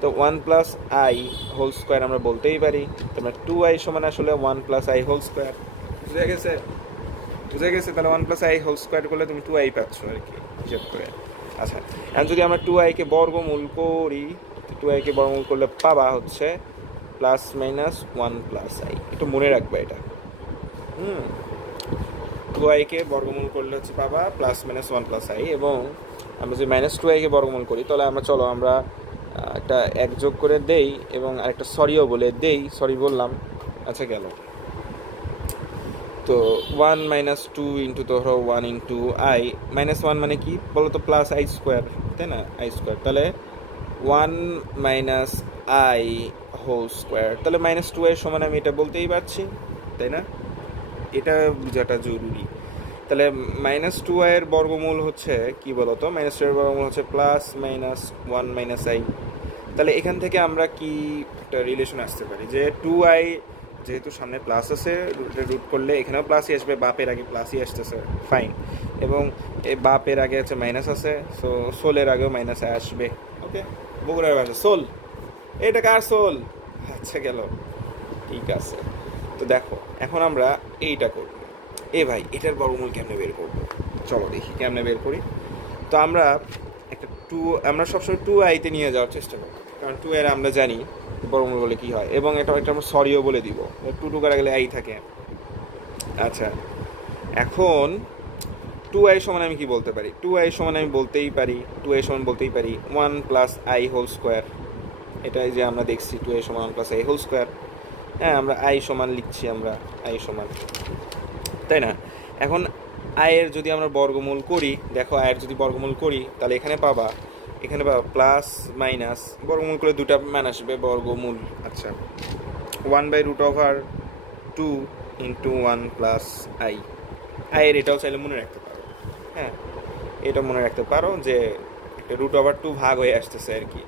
তো 1 প্লাস আই হোল স্কোয়ার আমরা বলতেই পারি, তোমরা 2i সমান আসলে 1 প্লাস আই হোল স্কোয়ার। বুঝে গেছে? বুঝে গেছে? তাহলে 1 প্লাস আই হোল স্কোয়ার করলে তুমি 2i পাচ্ছ আর কি হিসেব করে। আচ্ছা, এখন যদি আমরা 2iকে বর্গমূল করি, 2iকে বর্গমূল করলে পাবা হচ্ছে প্লাস মাইনাস 1 প্লাস আই। একটু মনে রাখবে এটা। 2iকে বর্গমূল করলে হচ্ছে পাবা প্লাস মাইনাস 1 প্লাস আই, এবং আমরা যদি -2iকে বর্গমূল করি তাহলে আমরা চলো আমরা একটা 1 যোগ করে দেই এবং আরেকটা সরিও বলে দেই, সরি বললাম, আচ্ছা গেল। তো 1 মাইনাস 2 ইন্টু ধরো 1 ইন্টু আই, -1 মানে কি বলো তো, প্লাস আই স্কোয়ার, তাই না, আই স্কোয়ার। তাহলে 1 মাইনাস আই হোল স্কোয়ার, তাহলে -2i সমান আমি এটা বলতেই পারছি, তাই না? এটা বোঝাটা জরুরি। তাহলে -2i এর বর্গমূল হচ্ছে কি বলতো, -2i এর বর্গমূল হচ্ছে প্লাস মাইনাস 1 মাইনাস আই। তাহলে এখান থেকে আমরা কি একটা রিলেশন আসতে পারি যে 2i যেহেতু সামনে প্লাস আছে, রুট করলে এখানেও প্লাসই আসবে, বাপের আগে প্লাসই আসতেছে, ফাইন। এবং এই বাপের আগে হচ্ছে মাইনাস আছে, সো সোলের আগেও মাইনাস আসবে। ওকে, বগুড়ার ভাষা সোল, এটা কার সোল? আচ্ছা গেল, ঠিক আছে। তো দেখো এখন আমরা এইটা করব। ভাই এটার বর্গমূল কেমনে বের করব, চলো দেখি কেমনে বের করি। তো আমরা একটা আমরা সবসময় 2iতে নিয়ে যাওয়ার চেষ্টা করব, কারণ 2 এর আমরা জানি বর্গমূল বলে কি হয়, এবং এটা আমরা সরিও বলে দিব, 2 করে গেলে আই থাকে। আচ্ছা, এখন 2i সমান আমি কি বলতে পারি, 2i সমান আমি বলতেই পারি 2i সমান বলতেই পারি 1 প্লাস আই হোল স্কোয়ার। এটাই যে আমরা দেখছি 2i সমান 1 প্লাস আই হোল স্কোয়ার। হ্যাঁ, আমরা আই সমান লিখছি, আমরা আই সমান, তাই না? এখন আয়ের যদি আমরা বর্গমূল করি, দেখো আয়ের যদি বর্গমূল করি তাহলে এখানে পাবা প্লাস মাইনাস, বর্গমূল করে দুটা মান আসবে বর্গমূল। আচ্ছা, 1/√2 ইন্টু 1 প্লাস আই। আয়ের এটাও চাইলে মনে রাখতে পারো, হ্যাঁ এটা মনে রাখতে পারো যে একটা √2 ভাগ হয়ে আসতেছে আর কি,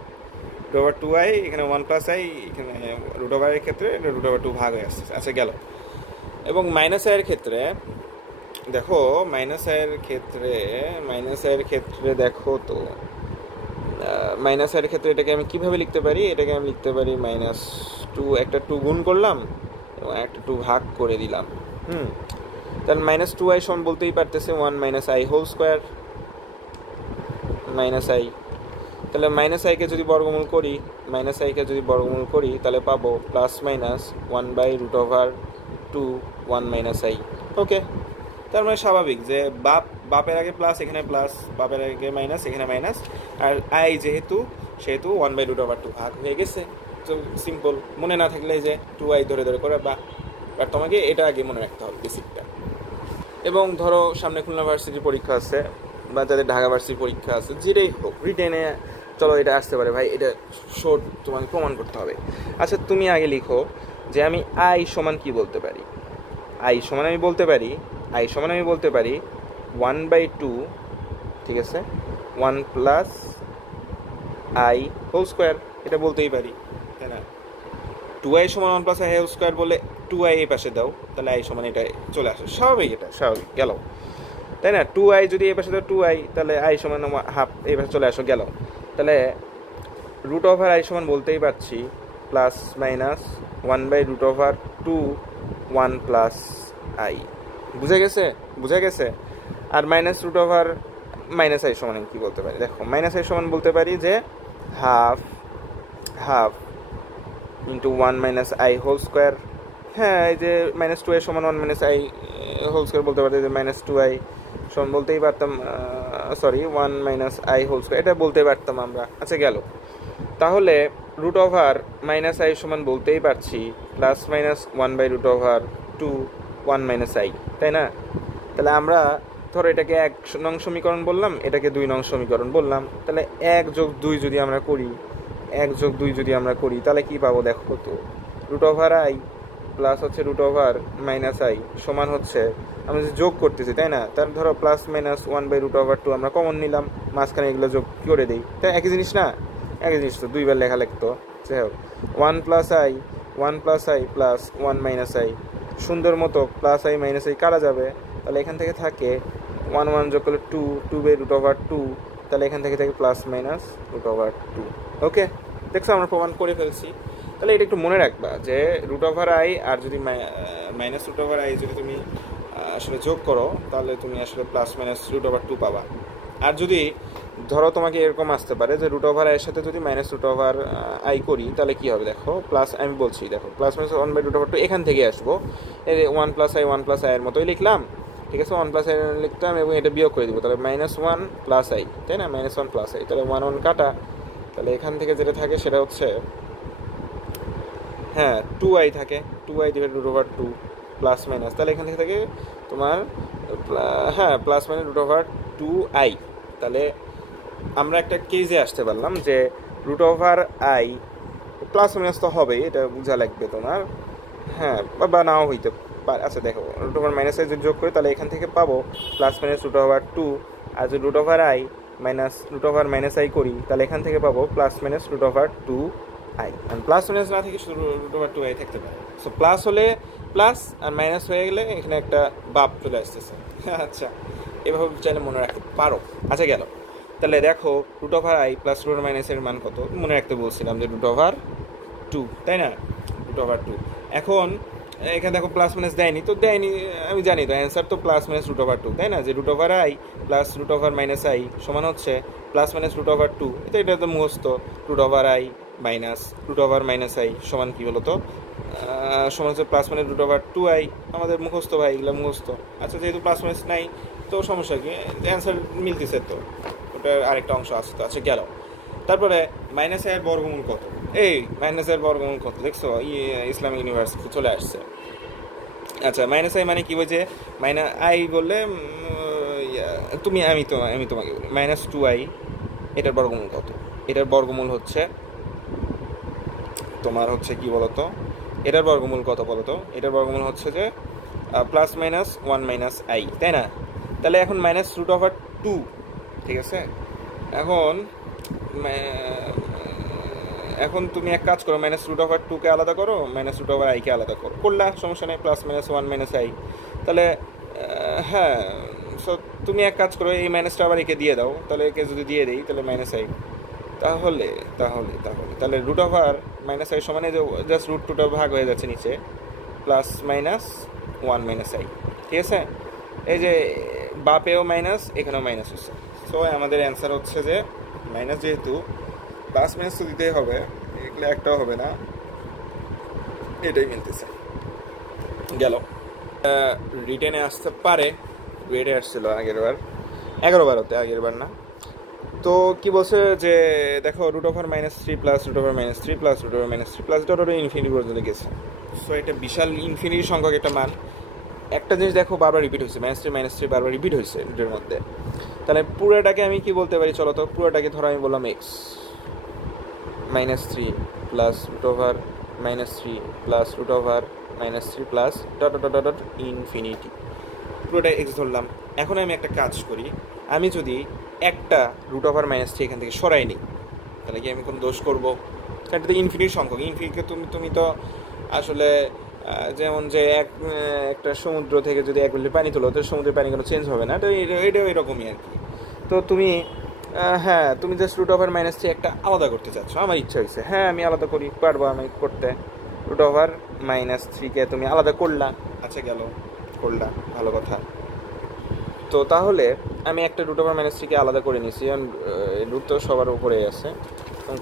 √2i এখানে 1 প্লাস আই, এখানে √এর ক্ষেত্রে √2 ভাগ হয়ে আসতেছে। আচ্ছা গেল। এবং মাইনাস আয়ের ক্ষেত্রে দেখো, মাইনাস আয়ের ক্ষেত্রে দেখো তো, মাইনাস আয়ের ক্ষেত্রে এটাকে আমি কীভাবে লিখতে পারি, এটাকে আমি লিখতে পারি -2, একটা 2 গুণ করলাম এবং একটা 2 ভাগ করে দিলাম। তাহলে -2i সমান বলতেই পারতেছে 1 minus i whole square minus i. তাহলে -iকে যদি বর্গমূল করি তাহলে পাবো plus minus 1/√2 1 minus i. Okay, তার মানে স্বাভাবিক যে বাপের আগে প্লাস, এখানে প্লাস, বাপের আগে মাইনাস, এখানে মাইনাস, আর আই সেহেতু 1/√2 ভাগ হয়ে গেছে। তো সিম্পল, মনে না থাকলে যে 2i ধরে করে বা তোমাকে এটা আগে মনে রাখতে হবে বেসিকটা। এবং ধরো সামনে খুলনা ভার্সিটির পরীক্ষা আছে বা যাদের ঢাকা ভার্সিটির পরীক্ষা আছে, যেটাই হোক রিটেনে চলো এটা আসতে পারে, ভাই এটা শর্ট তোমাকে প্রমাণ করতে হবে। আচ্ছা তুমি আগে লিখো যে আমি আই সমান কি বলতে পারি। আই সমান আমি বলতে পারি 1/2, ঠিক আছে, 1 প্লাস আই হোল স্কোয়ার, এটা বলতেই পারি, তাই না? 2i সমান 1 প্লাস আই হোল স্কোয়ার বলে 2i এই পাশে দাও, তাহলে আই সমান এটা চলে আসে, স্বাভাবিক, এটা স্বাভাবিক গেল, তাই না? 2i যদি এই পাশে দাও 2i, তাহলে আই সমান হাফ এই পাশে চলে আসো, গেল। তাহলে √i সমান বলতেই পারছি প্লাস মাইনাস 1/√2 1 প্লাস আই। বুঝে গেছে? আর -√-i সমান আমি কী বলতে পারি, দেখো -i সমান বলতে পারি যে half into 1 minus i whole square. হ্যাঁ, এই যে -2i সমান 1 মাইনাস আই হোল স্কোয়ার বলতে পারি যে -2i সমান বলতেই পারতাম, sorry 1 minus i whole square, এটা বলতে পারতাম আমরা। আচ্ছা গেল। তাহলে রুট ওভার মাইনাস আই সমান বলতেই পারছি প্লাস মাইনাস 1/√2 1 মাইনাস আই, তাই না? তাহলে আমরা ধরো এটাকে 1 নং সমীকরণ বললাম, এটাকে 2 নং সমীকরণ বললাম। তাহলে 1 যোগ 2 যদি আমরা করি, 1 যোগ 2 যদি আমরা করি, তাহলে কি পাবো দেখো তো, রুট ওভার আই প্লাস হচ্ছে রুট ওভার মাইনাস আই সমান হচ্ছে, আমরা যে যোগ করতেছি তাই না, তার ধরো প্লাস মাইনাস 1/√2 আমরা কমন নিলাম, মাঝখানে এগুলো যোগ করে দিই, তাই একই জিনিস না? একই জিনিস তো, দুইবার লেখা লাগতো। যাই হোক, 1 plus I plus 1 minus I, সুন্দর মতো প্লাস আই মাইনাস আই কাটা যাবে। তাহলে এখান থেকে থাকে 1 1 যোগ করলে 2 2/√2, তাহলে এখান থেকে থাকে প্লাস মাইনাস √2। ওকে, দেখছো আমরা প্রমাণ করে ফেলছি। তাহলে এটা একটু মনে রাখবা যে রুট ওভার আই আর যদি মাইনাস রুট ওভার আই যদি তুমি আসলে যোগ করো, তাহলে তুমি আসলে প্লাস মাইনাস √2 পাবা। আর যদি ধরো তোমাকে এরকম আসতে পারে যে রুট ওভার আইয়ের সাথে যদি মাইনাস রুট ওভার আই করি, তাহলে কী হবে দেখো, প্লাস আমি বলছি দেখো, প্লাস মাইনাস 1/√2 এখান থেকে আসবো, এই 1 প্লাস আই এর মতোই লিখলাম, ঠিক আছে? 1 প্লাস আই লিখতাম এবং এটা বিয়োগ করে দিব, তাহলে -1 প্লাস আই, তাই না? -1 প্লাস আই, তাহলে 1 1 কাটা, তাহলে এখান থেকে যেটা থাকে সেটা হচ্ছে হ্যাঁ 2i থাকে, 2i/√2 প্লাস মাইনাস, তাহলে এখান থেকে থাকে তোমার হ্যাঁ প্লাস মাইনাস √2i। তাহলে আমরা একটা কেজে আসতে পারলাম যে root over i plus minus তো হবেই, এটা বোঝা লাগবে তোমার, হ্যাঁ বা নাও হইতে পারে। আচ্ছা দেখো, রুট ওভার মাইনাস আই যদি যোগ করি, তাহলে এখান থেকে পাবো প্লাস মাইনাস √2, আর যদি root over i minus root over minus i করি, তাহলে এখান থেকে পাবো প্লাস মাইনাস √2i। আর প্লাস মাইনাস না থেকে শুধু √2i থাকতে পারে। সো প্লাস হলে প্লাস আর মাইনাস হয়ে গেলে এখানে একটা বাপ চলে আসতেছে। আচ্ছা, এভাবে চাইলে মনে রাখতে পারো। আচ্ছা গেল। তাহলে দেখো root over i plus root মাইনাসের মান কত মনে রাখতে বলছিলাম যে √2, তাই না? √2। এখন এখানে দেখো প্লাস মাইনাস দেয়নি, তো দেয়নি আমি জানি, তো অ্যান্সার তো প্লাস মাইনাস √2, তাই না? যে root over i plus root over minus i সমান হচ্ছে প্লাস মাইনাস √2, এটা তো মুখস্থ। Root over i minus root over minus i সমান কি বলো তো, সমান হচ্ছে প্লাস মাইনাস √2i, আমাদের মুখস্থ ভাই, এগুলো মুখস্থ। আচ্ছা যেহেতু প্লাস মাইনাস নাই তো সমস্যা কি, অ্যান্সার মিলতেছে তো, ওটার আরেকটা অংশ আসছে তো। আচ্ছা গেল। তারপরে মাইনাস আই এর বর্গমূল কত, এই মাইনাস আই এর বর্গমূল কত দেখছো, ইসলামিক ইউনিভার্সিটি চলে আসছে। আচ্ছা মাইনাস আই মানে কি বলছে, মাইনাস আই বললে আমি তোমাকে বলি -2i, এটার বর্গমূল কত? এটার বর্গমূল হচ্ছে তোমার হচ্ছে কি বলতো, এটার বর্গমূল কত বলতো, এটার বর্গমূল হচ্ছে যে প্লাস মাইনাস 1 মাইনাস আই, তাই না? তাহলে এখন -√2, ঠিক আছে? এখন তুমি এক কাজ করো, -√2কে আলাদা করো, -√i-কে আলাদা করো, করলা সমস্যা নেই, প্লাস মাইনাস 1 মাইনাস আই। তাহলে হ্যাঁ, সো তুমি এক কাজ করো, এই মাইনাসটা আবার একে দিয়ে দাও, তাহলে একে যদি দিয়ে দিই তাহলে -i, তাহলে তাহলে তাহলে তাহলে রুট ওভার মাইনাস আই সমানে যে জাস্ট √2টা ভাগ হয়ে যাচ্ছে নিচে, প্লাস মাইনাস 1 মাইনাস আই, ঠিক আছে? এই যে বাপেও মাইনাস, এখানেও মাইনাস হচ্ছে, সো আমাদের অ্যান্সার হচ্ছে যে মাইনাস, যেহেতু প্লাস মাইনাস তো দিতেই হবে, এগুলো একটাও হবে না, এটাই মিলতেছে। গেল। রিটেনে আসতে পারে, রিটেনে আসছিল আগের বার, 11 বার হতে, আগের বার না। তো কি বলছে যে দেখো √3 প্লাস √3 প্লাস √3 প্লাস ইনফিনিটি পর্যন্ত গেছে। সো এটা বিশাল ইনফিনিটি সংখ্যক একটা মান। একটা জিনিস দেখো বারবার রিপিট হয়েছে, -3 বারবার রিপিট হয়েছে রুটের মধ্যে। তাহলে পুরোটাকে আমি কি বলতে পারি, চলো তো পুরোটাকে ধরো আমি বললাম x -3 plus √3 plus √3 plus infinity, পুরোটা x ধরলাম। এখন আমি একটা কাজ করি, আমি যদি একটা √3 এখান থেকে সরাই নিই, তাহলে কি আমি কোনো দোষ করবো? কারণ এটা তো ইনফিনিটি সংখ্যক, ইনফিনিটিকে তুমি তো আসলে যেমন যে একটা সমুদ্র থেকে যদি 1 লিটার পানি তোলো, তো সমুদ্রের পানি কোনো চেঞ্জ হবে না, তো এটাও এরকমই আর কি। তো তুমি হ্যাঁ তুমি জাস্ট √3 একটা আলাদা করতে চাচ্ছ, আমার ইচ্ছা হয়েছে, হ্যাঁ আমি আলাদা করি, পারবো আমি করতে। √3কে তুমি আলাদা করলা, আচ্ছা গেল, করলা, ভালো কথা। তো তাহলে আমি একটা √3কে আলাদা করে নিয়েছি, কারণ রুট তো সবার উপরে আছে,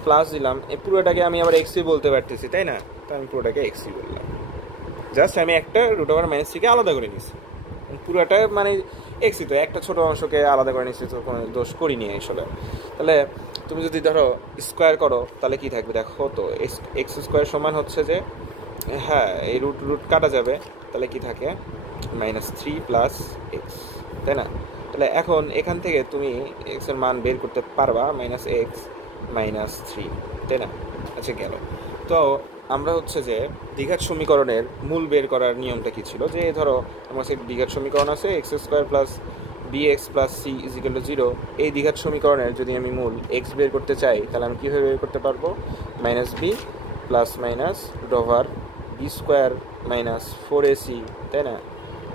প্লাস দিলাম, এই পুরোটাকে আমি আবার এক্সই বলতে পারতেছি, তাই না? তো আমি পুরোটাকে এক্সই বললাম, জাস্ট আমি একটা √3কে আলাদা করে নিয়েছি, পুরোটা মানে এক্সই তো, একটা ছোটো অংশকে আলাদা করে নিচ্ছি, তো কোনো দোষ করিনি আসলে। তাহলে তুমি যদি ধরো স্কোয়ার করো তাহলে কি থাকবে দেখো তো, এক্স স্কোয়ার সমান হচ্ছে যে, হ্যাঁ এই রুট রুট কাটা যাবে, তাহলে কি থাকে -3 প্লাস এক্স, তাই না? তাহলে এখন এখান থেকে তুমি এক্সের মান বের করতে পারবা -x -3, তাই না? আচ্ছা গেল। তো আমরা হচ্ছে যে দ্বিঘাত সমীকরণের মূল বের করার নিয়মটা কি ছিল, যে ধরো আমার কাছে দ্বিঘাত সমীকরণ আছে x² plus bx plus c equal to 0। এই দ্বিঘাত সমীকরণের যদি আমি মূল x বের করতে চাই তাহলে আমি কীভাবে বের করতে পারবো, -b plus minus √ b² minus 4ac, তাই না,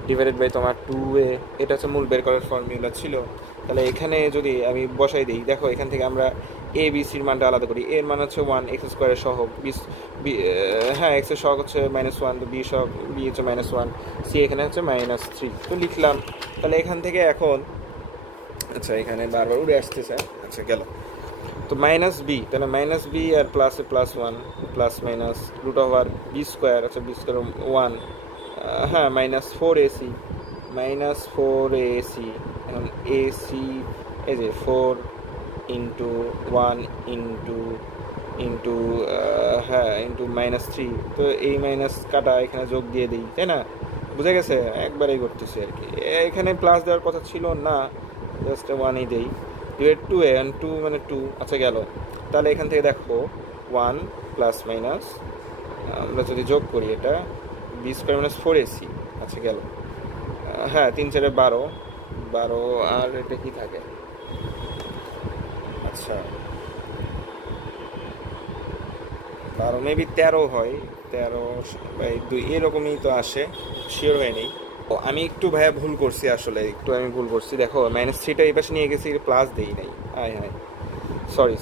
ডিভাইডেড বাই তোমার 2a। এটা হচ্ছে মূল বের করার ফর্মুলা ছিল। তাহলে এখানে যদি আমি বসাই দিই, দেখো এখান থেকে আমরা এ বি সির মানটা আলাদা করি। এর মান হচ্ছে 1, x² সহগ হ্যাঁ x এর সহগ হচ্ছে -1, তো বি সহগ বি হচ্ছে -1, সি এখানে হচ্ছে -3, তো লিখলাম। তাহলে এখান থেকে এখন আচ্ছা এখানে বারবার উড়ে আসতেছে, আচ্ছা গেল। তো -b, তাহলে -b আর প্লাসে +1 প্লাস মাইনাস √ b², আচ্ছা b² 1, হ্যাঁ -4ac এখন ac এই যে 4 ইন্টু 1 ইন্টু হ্যাঁ ইন্টু -3, তো এই মাইনাস কাটা এখানে যোগ দিয়ে দিই, তাই না? বুঝে গেছে? একবারেই করতেছি আর কি, এখানে প্লাস দেওয়ার কথা ছিল না, জাস্ট 1ই দেই, ডিভাইড 2a, 2 মানে 2, আচ্ছা গেল। তাহলে এখান থেকে দেখো 1 প্লাস মাইনাস আমরা যদি যোগ করি এটা b² - 4ac, আচ্ছা গেল। হ্যাঁ 3 4 12 আর এটা কি থাকে, আচ্ছা 12 মেবি 13 হয়, 13/2 এরকমই তো আসে, শিওর হয় নেই। ও আমি একটু ভাইয়া ভুল করছি, আসলে একটু আমি ভুল করছি, দেখো -3টা এই পাশে নিয়ে গেছি, প্লাস দেই নাই, হ্যাঁ সরি।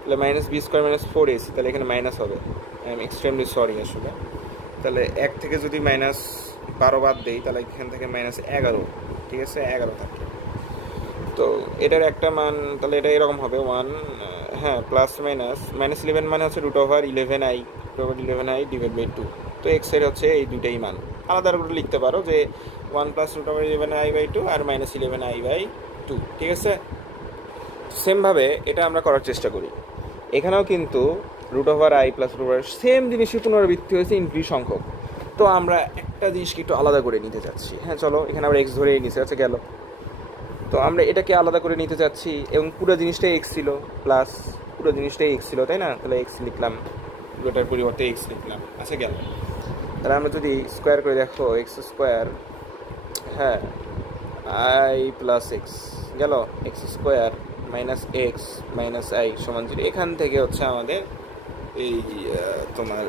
তাহলে -b² - 4ac, তাহলে এখানে মাইনাস হবে, আই এম এক্সট্রিমলি সরি আসলে। তাহলে 1 থেকে যদি -12 বাদ দেই তাহলে এখান থেকে -11, ঠিক আছে 11 থাকে। তো এটার একটা মান তাহলে এটা এরকম হবে 1, হ্যাঁ প্লাস -11 মানে হচ্ছে √11i ডিভাইড বাই 2। তো এক্স এর হচ্ছে এই দুইটাই মান, আলাদা করে লিখতে পারো যে 1 প্লাস √11i/2 আর -11i/2, ঠিক আছে। সেমভাবে এটা আমরা করার চেষ্টা করি, এখানেও কিন্তু √i প্লাস সেম জিনিসই পুনরাবৃত্তি হয়েছে ইনফিনিট সংখ্যক। তো আমরা একটা জিনিসকে একটু আলাদা করে নিতে চাচ্ছি, হ্যাঁ চলো এখানে আমরা এক্স ধরেই নিছি, আচ্ছা গেল। তো আমরা এটাকে আলাদা করে নিতে চাচ্ছি এবং পুরো জিনিসটাই এক্স ছিল, প্লাস পুরো জিনিসটাই এক্স ছিল, তাই না? তাহলে এক্স লিখলাম, পুরোটার পরিবর্তে এক্স লিখলাম, আচ্ছা গেল। তাহলে আমরা যদি স্কোয়ার করে দেখো x², হ্যাঁ i প্লাস এক্স গেল, x² - x - i সমান 0। এখান থেকে হচ্ছে আমাদের এই তোমার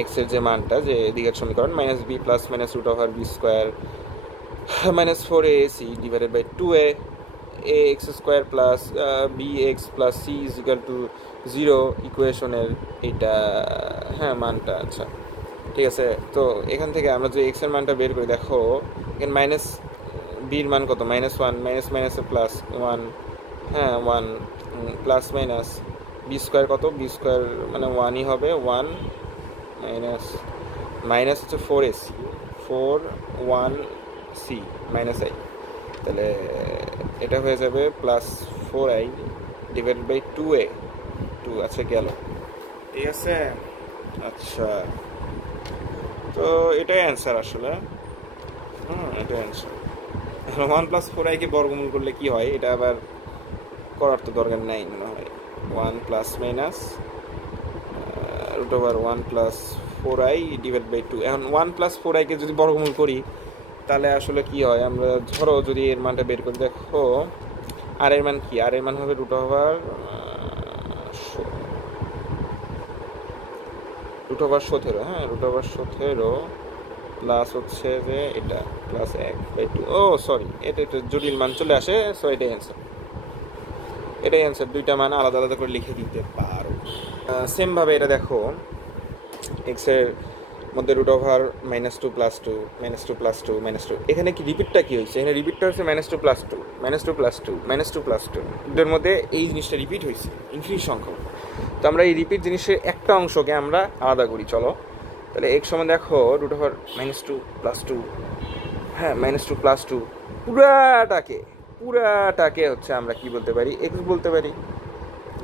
এক্সের যে মানটা, যে দ্বিঘাত সমীকরণ -b plus minus √b² -4ac divided by 2a ax² plus bx plus c equal to 0 ইকুয়েশনের এইটা, হ্যাঁ মানটা, আচ্ছা ঠিক আছে। তো এখান থেকে আমরা যে এক্সের মানটা বের করি, দেখো এখানে বির মান কত, -1 মাইনাসে প্লাস 1, হ্যাঁ 1 প্লাস মাইনাস b² কত, b² মানে 1ই হবে, 1 মাইনাস হচ্ছে 4ac 4 1c -i, তাহলে এটা হয়ে যাবে +4i ডিভাইড বাই 2a 2, আচ্ছা গেল, ঠিক আছে। আচ্ছা তো এটাই অ্যান্সার আসলে, এটাই অ্যান্সার। 1 + 4i কে বর্গমূল করলে কি হয়, এটা আবার করার তো দরকার নাই মনে হয়। 1 plus minus √1 + 4i divide by 2। এখন 1 + 4i কে যদি বর্গমূল করি তাহলে আসলে কি হয়, আমরা ধরো যদি এর মানটা বের করি, দেখো আর এর মান কি, আর এর মান হবে √17, হ্যাঁ √17 প্লাস হচ্ছে যে এটা প্লাস 1/2, ও সরি এটা একটু জটিল মান চলে আসে, সো এটাই অ্যান্সার। দুইটা মান আলাদা আলাদা করে লিখে দিতে পারো। সেমভাবে এটা দেখো এক্সের মধ্যে √2 + 2 -2 এখানে কি রিপিটটা কি হয়েছে, এখানে রিপিটটা হচ্ছে -2 + 2 -2 + 2 এর মধ্যে এই জিনিসটা রিপিট হয়েছে ইনফিনিট সংখ্যক। তো আমরা এই রিপিট জিনিসের একটা অংশকে আমরা আলাদা করি, চলো। তাহলে x সমান দেখো √2 + 2, হ্যাঁ -2 + 2 পুরাটাকে হচ্ছে আমরা কি বলতে পারি, এক্স বলতে পারি।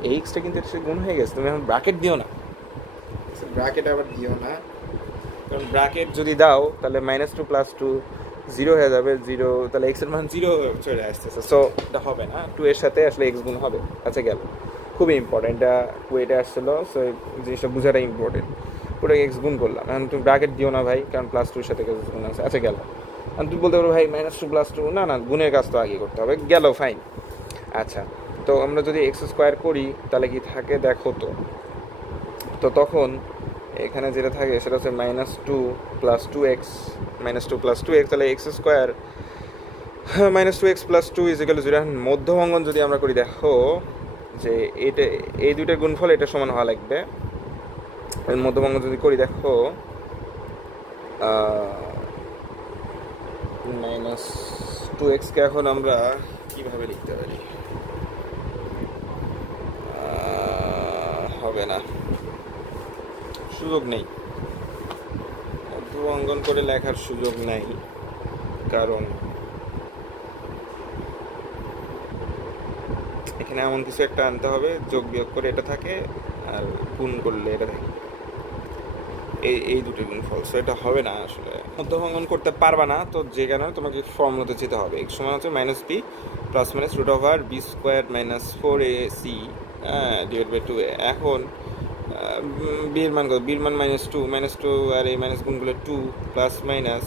এই এক্সটা কিন্তু এর সাথে গুণ হয়ে গেছে, তুমি এখন ব্র্যাকেট দিও না, ব্র্যাকেট আবার দিও না, কারণ ব্র্যাকেট যদি দাও তাহলে -2 + 2 0 হয়ে যাবে, 0, তাহলে এক্স এর মান 0 চলে আসতেছে, সো এটা হবে না, 2 এর সাথে আসলে এক্স গুণ হবে। আচ্ছা গেল, খুবই ইম্পর্টেন্ট, এটা কুয়েটে আসছিলো, সো এই জিনিসটা বোঝাটা ইম্পর্টেন্ট। পুরো এক্স গুণ করলাম, এখন তুমি ব্র্যাকেট দিও না ভাই, কারণ +2 এর সাথে এক্স গুণ আছে। আচ্ছা গেল, এখন তুমি বলতে পারো ভাই -2 + 2, না না, গুণের কাজ তো আগে করতে হবে, গেল ফাইন। আচ্ছা, তো আমরা যদি x² করি তাহলে কি থাকে দেখো তো, তো তখন এখানে যেটা থাকে সেটা হচ্ছে -2 + 2x, -2 + 2x, তাহলে x² -2x + 2 = 0। এখন মধ্যভঙ্গন যদি আমরা করি দেখো যে এটা, এই দুইটার গুণফল এটা সমান হওয়া লাগবে। মধ্যভঙ্গন যদি করি দেখো -2x কে এখন আমরা কিভাবে লিখতে পারি, হবে না, সুযোগ নেই, মধ্যভঙ্গন করে লেখার সুযোগ নেই, কারণ এখানে এমন কিছু একটা আনতে হবে, যোগ বিয়োগ করে এটা থাকে আর গুণ করলে এটা থাকে, এই দুটি গুণফল, সো এটা হবে না, আসলে মধ্যভঙ্গন করতে পারবা না। তো যে কারণে তোমাকে ফর্মুলাতে যেতে হবে, x সমান হচ্ছে -b + √b² - 4ac / 2a। এখন b এর মান কত, b এর মান -2 আর এই মাইনাস গুণ করলে 2 প্লাস মাইনাস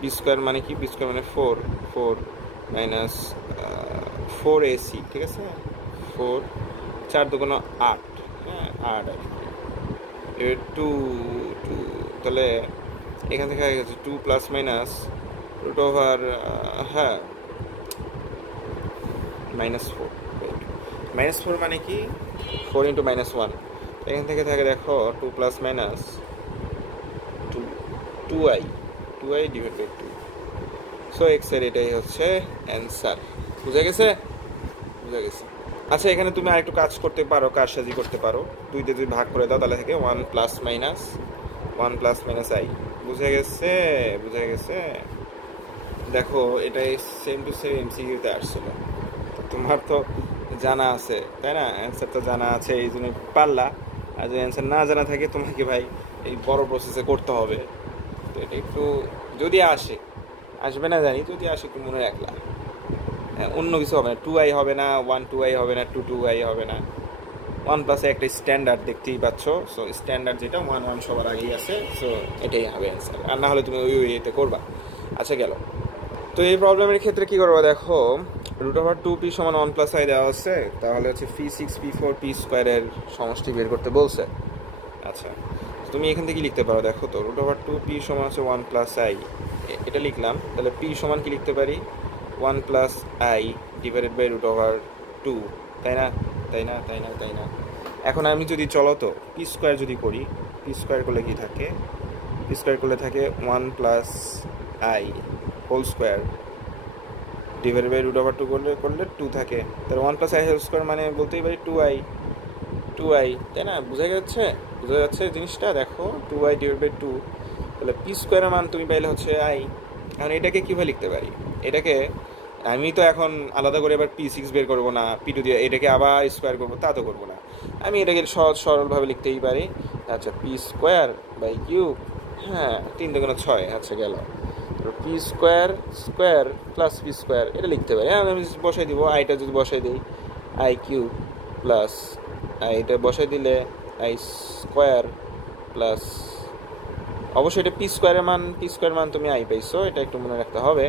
b² মানে কি, b² মানে 4 - 4ac, ঠিক আছে, 4 4 2 8, হ্যাঁ 8 আর 2 2, তাহলে এখান থেকে হয়ে গেছে 2 প্লাস মাইনাস √, হ্যাঁ -4, -4 মানে কি 4 × -1, এখান থেকে থাকে দেখো 2 plus minus 2i / 2, so x এর এটাই হচ্ছে অ্যান্সার। বুঝা গেছে? আচ্ছা, এখানে তুমি আরেকটু কাজ করতে পারো, কারসাজি করতে পারো, 2 দিয়ে যদি ভাগ করে দাও তাহলে থাকে 1 + -i। বুঝা গেছে? দেখো এটাই সেম টু সেম এমসিকিউতে আসছিল, তোমার তো জানা আছে তাই না, অ্যান্সার তো জানা আছে, এই জন্য পারলা। আর যদি অ্যান্সার না জানা থাকে তোমাকে ভাই এই বড় প্রসেসে করতে হবে। তো এটা একটু যদি আসবে না জানি, যদি আসে একটু মনে রাখলা, অন্য কিছু হবে না, 2i হবে না, 2i হবে না, 2i হবে না, 1 + একটা স্ট্যান্ডার্ড দেখতেই পাচ্ছ, সো স্ট্যান্ডার্ড যেটা 1 সবার আগেই আছে, সো এটাই হবে অ্যান্সার, আর না হলে তুমি ওই ইয়েতে করবা। আচ্ছা গেল, তো এই প্রবলেমের ক্ষেত্রে কি করবো দেখো, √2p = 1 + i দেওয়া আছে, তাহলে হচ্ছে p6 p4 p² এর সমষ্টি বের করতে বলছে। আচ্ছা, তুমি এখান থেকে লিখতে পারো, দেখো তো √2p = হচ্ছে 1 + i, এটা লিখলাম, তাহলে p সমান কি লিখতে পারি, 1 + i / √2, তাই না। এখন আমি যদি চলো তো p² যদি করি, p² করলে কি থাকে, p² করলে থাকে 1 + i² / √2 করলে 2 থাকে, তাহলে 1 + i² মানে বলতেই পারি 2i, তাই না। বোঝা যাচ্ছে জিনিসটা, দেখো 2i / 2, তাহলে p² এর মান তুমি পাইলে হচ্ছে i। এখন এটাকে কীভাবে লিখতে পারি, এটাকে আমি তো এখন আলাদা করে এবার p6 বের করবো না, p2 দিয়ে এটাকে আবার স্কোয়ার করবো, তা তো করবো না, আমি এটাকে সরলভাবে লিখতেই পারি। আচ্ছা, p² / কিউব, হ্যাঁ 3 × 6, আচ্ছা গেল, p² প্লাস p² এটা লিখতে পারি। হ্যাঁ আমি বসাই দিব, আইটা যদি বসাই দিই i³ প্লাস এটা বসাই দিলে i² প্লাস, অবশ্যই এটা p² এর মান তুমি i পাইছো, এটা একটু মনে রাখতে হবে।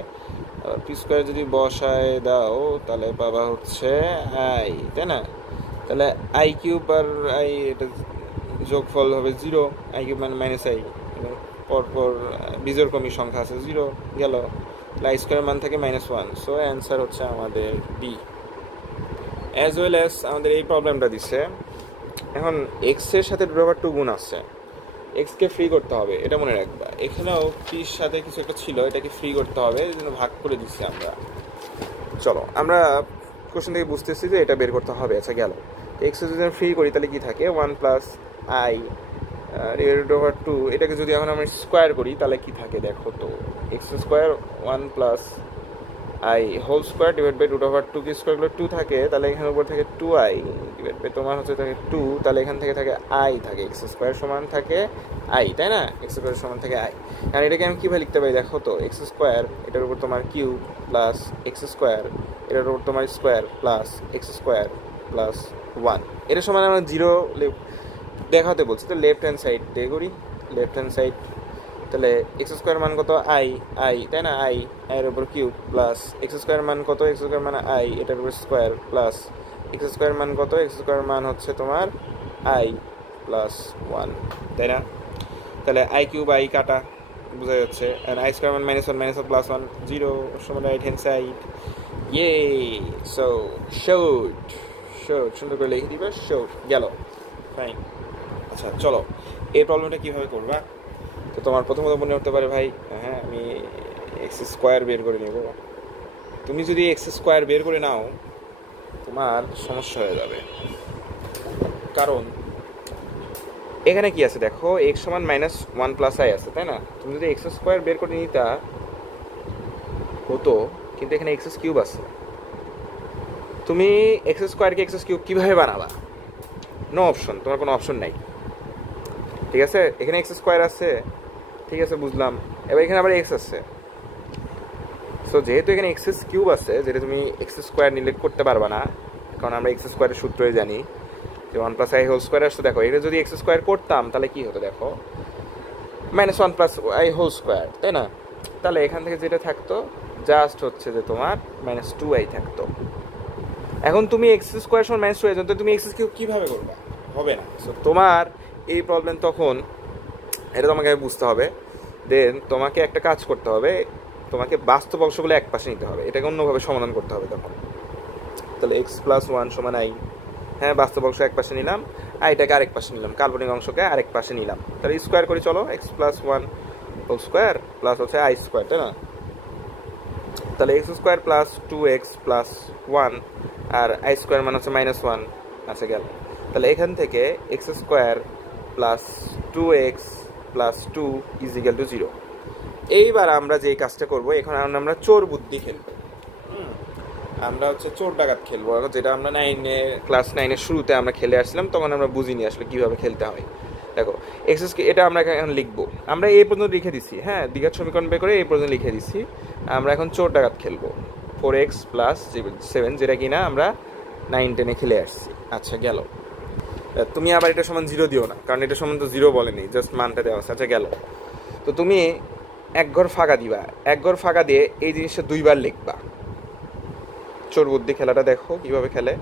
p² যদি বসায় দাও তাহলে পাবা হচ্ছে i, তাই না, তাহলে i³ আর i এটা যোগফল হবে 0, i³ মানে -i, পরপর বিজোড় ক্রমিক সংখ্যা আছে 0, গেল, i² মান থাকে -1, সো অ্যান্সার হচ্ছে আমাদের বি। অ্যাজ ওয়েল অ্যাজ আমাদের এই প্রবলেমটা দিচ্ছে। এখন এক্স এর সাথে √2 গুণ আছে, এক্সকে ফ্রি করতে হবে, এটা মনে রাখবা। এখানেও পির সাথে কিছু একটা ছিল, এটাকে ফ্রি করতে হবে, এই জন্য ভাগ করে দিচ্ছি আমরা। চলো আমরা কোশ্চেন থেকে বুঝতেছি যে এটা বের করতে হবে। আচ্ছা গেল, এক্স যদি ফ্রি করি তাহলে কি থাকে, 1 + i রুট ওভার 2 এটাকে যদি এখন আমি স্কোয়ার করি তাহলে কি থাকে দেখো তো, x square 1 plus i whole square divide by root over 2 কি স্কোয়ার করলে 2 থাকে, তাহলে এখানে উপর থাকে 2i ডিভাইড বাই তোমার হচ্ছে থাকে 2, তাহলে এখান থেকে থাকে i থাকে এক্স স্কোয়ার সমান থাকে i, তাই না, এক্স স্কোয়ার সমান থাকে i। আর এটাকে আমি কীভাবে লিখতে পারি দেখো তো, এক্স স্কোয়ার এটার উপর তোমার কিউব প্লাস এক্স স্কোয়ার এটার উপর তোমার square plus x square plus 1, এটা সমান আমরা 0 দেখাতে বলছি। তো লেফট হ্যান্ড সাইড দিয়ে করি, লেফট হ্যান্ড সাইড, তাহলে এক্স স্কোয়ার মান কত আই, তাই না, এর উপর কিউব প্লাস এক্স স্কোয়ার মান কত, এক্স স্কোয়ার মান আই এটার উপর স্কোয়ার প্লাস এক্স স্কোয়ার মান কত, এক্স স্কোয়ার মান হচ্ছে তোমার আই প্লাস 1, তাই না। তাহলে আই কিউব আই কাটা বোঝা যাচ্ছে, আর আই স্কোয়ার মান -1 প্লাস 1 0 সমান রাইট হ্যান্ড সাইড। ইয়ে সো শোট সুন্দর করে লিখে দিবে, শোট গেল, ফাইন। আচ্ছা চলো এই প্রবলেমটা কীভাবে করবা। তো তোমার প্রথমত মনে হতে পারে ভাই হ্যাঁ আমি এক্স স্কোয়ার বের করে নেব, তুমি যদি এক্স স্কোয়ার বের করে নাও তোমার সমস্যা হয়ে যাবে, কারণ এখানে কি আছে দেখো, এক্স সমান -1 প্লাস আই আছে, তাই না। তুমি যদি এক্স স্কোয়ার বের করে নিতা হতো, কিন্তু এখানে এক্স কিউব আছে, তুমি এক্স স্কোয়ারকে এক্স কিউব কীভাবে বানাবা, নো অপশন, তোমার কোনো অপশন নাই, ঠিক আছে। এখানে এক্স স্কোয়ার আছে, ঠিক আছে বুঝলাম, এবার এখানে আবার এক্স আছে, সো যেহেতু এখানে এক্স কিউব আছে, যেটা তুমি এক্স স্কোয়ার নিলে করতে পারবা না, কারণ আমরা এক্স স্কোয়ারের সূত্রই জানি যে 1 প্লাস আই হোল স্কোয়ার আসছে। দেখো এটা যদি এক্স স্কোয়ার করতাম তাহলে কি হতো দেখো, -1 প্লাস আই হোল স্কোয়ার, তাই না। তাহলে এখান থেকে যেটা থাকতো জাস্ট হচ্ছে যে তোমার -2i থাকতো। এখন তুমি এক্স স্কোয়ার সমান -2i, তো তুমি এক্স কিউব কীভাবে করবা, হবে না। সো তোমার এই প্রবলেম তখন এটা তোমাকে বুঝতে হবে, দেন তোমাকে একটা কাজ করতে হবে, তোমাকে বাস্তব অংশগুলো এক পাশে নিতে হবে, এটাকে অন্যভাবে সমাধান করতে হবে তখন। তাহলে এক্স প্লাস 1 সমান আই, হ্যাঁ বাস্তব অংশ এক পাশে নিলাম, আইটাকে আরেক পাশে নিলাম, কাল্পনিক অংশকে আরেক পাশে নিলাম, তাহলে স্কোয়ার করি চলো, x plus 1 whole square plus হচ্ছে আই স্কোয়ার, তাই না। তাহলে x square plus 2x plus 1 আর আই স্কোয়ার মানে হচ্ছে -1, আচ্ছা গেল। তাহলে এখান থেকে x square plus 2x plus 2 equal to 0। এইবার আমরা যে কাজটা করবো, এখন আমরা চোর বুদ্ধি খেলবো, আমরা হচ্ছে চোর ডাকাত খেলবো, যেটা আমরা ক্লাস 9-এর শুরুতে আমরা খেলে আসছিলাম, তখন আমরা বুঝিনি আসলে কীভাবে খেলতে হয়। দেখো এক্স, এটা আমরা এখন লিখবো, আমরা এই পর্যন্ত লিখে দিছি, হ্যাঁ দ্বিঘাত সমীকরণ বের করে এই পর্যন্ত লিখে দিছি। আমরা এখন চোর ডাকাত খেলবো 4x প্লাস 7, যেটা কিনা আমরা 9-10-এ খেলে আসছি। আচ্ছা গেল, তুমি আবার এটা সমান 0 দিও না, কারণ এটা সমান তো 0 বলেনি, জাস্ট মানটা দেওয়া আছে। আচ্ছা গেল, তো তুমি এক ঘর ফাঁকা দিবা, এক ঘর ফাঁকা দিয়ে এই জিনিসটা 2বার লিখবা। চোর বুদ্ধি খেলাটা দেখো কিভাবে খেলে,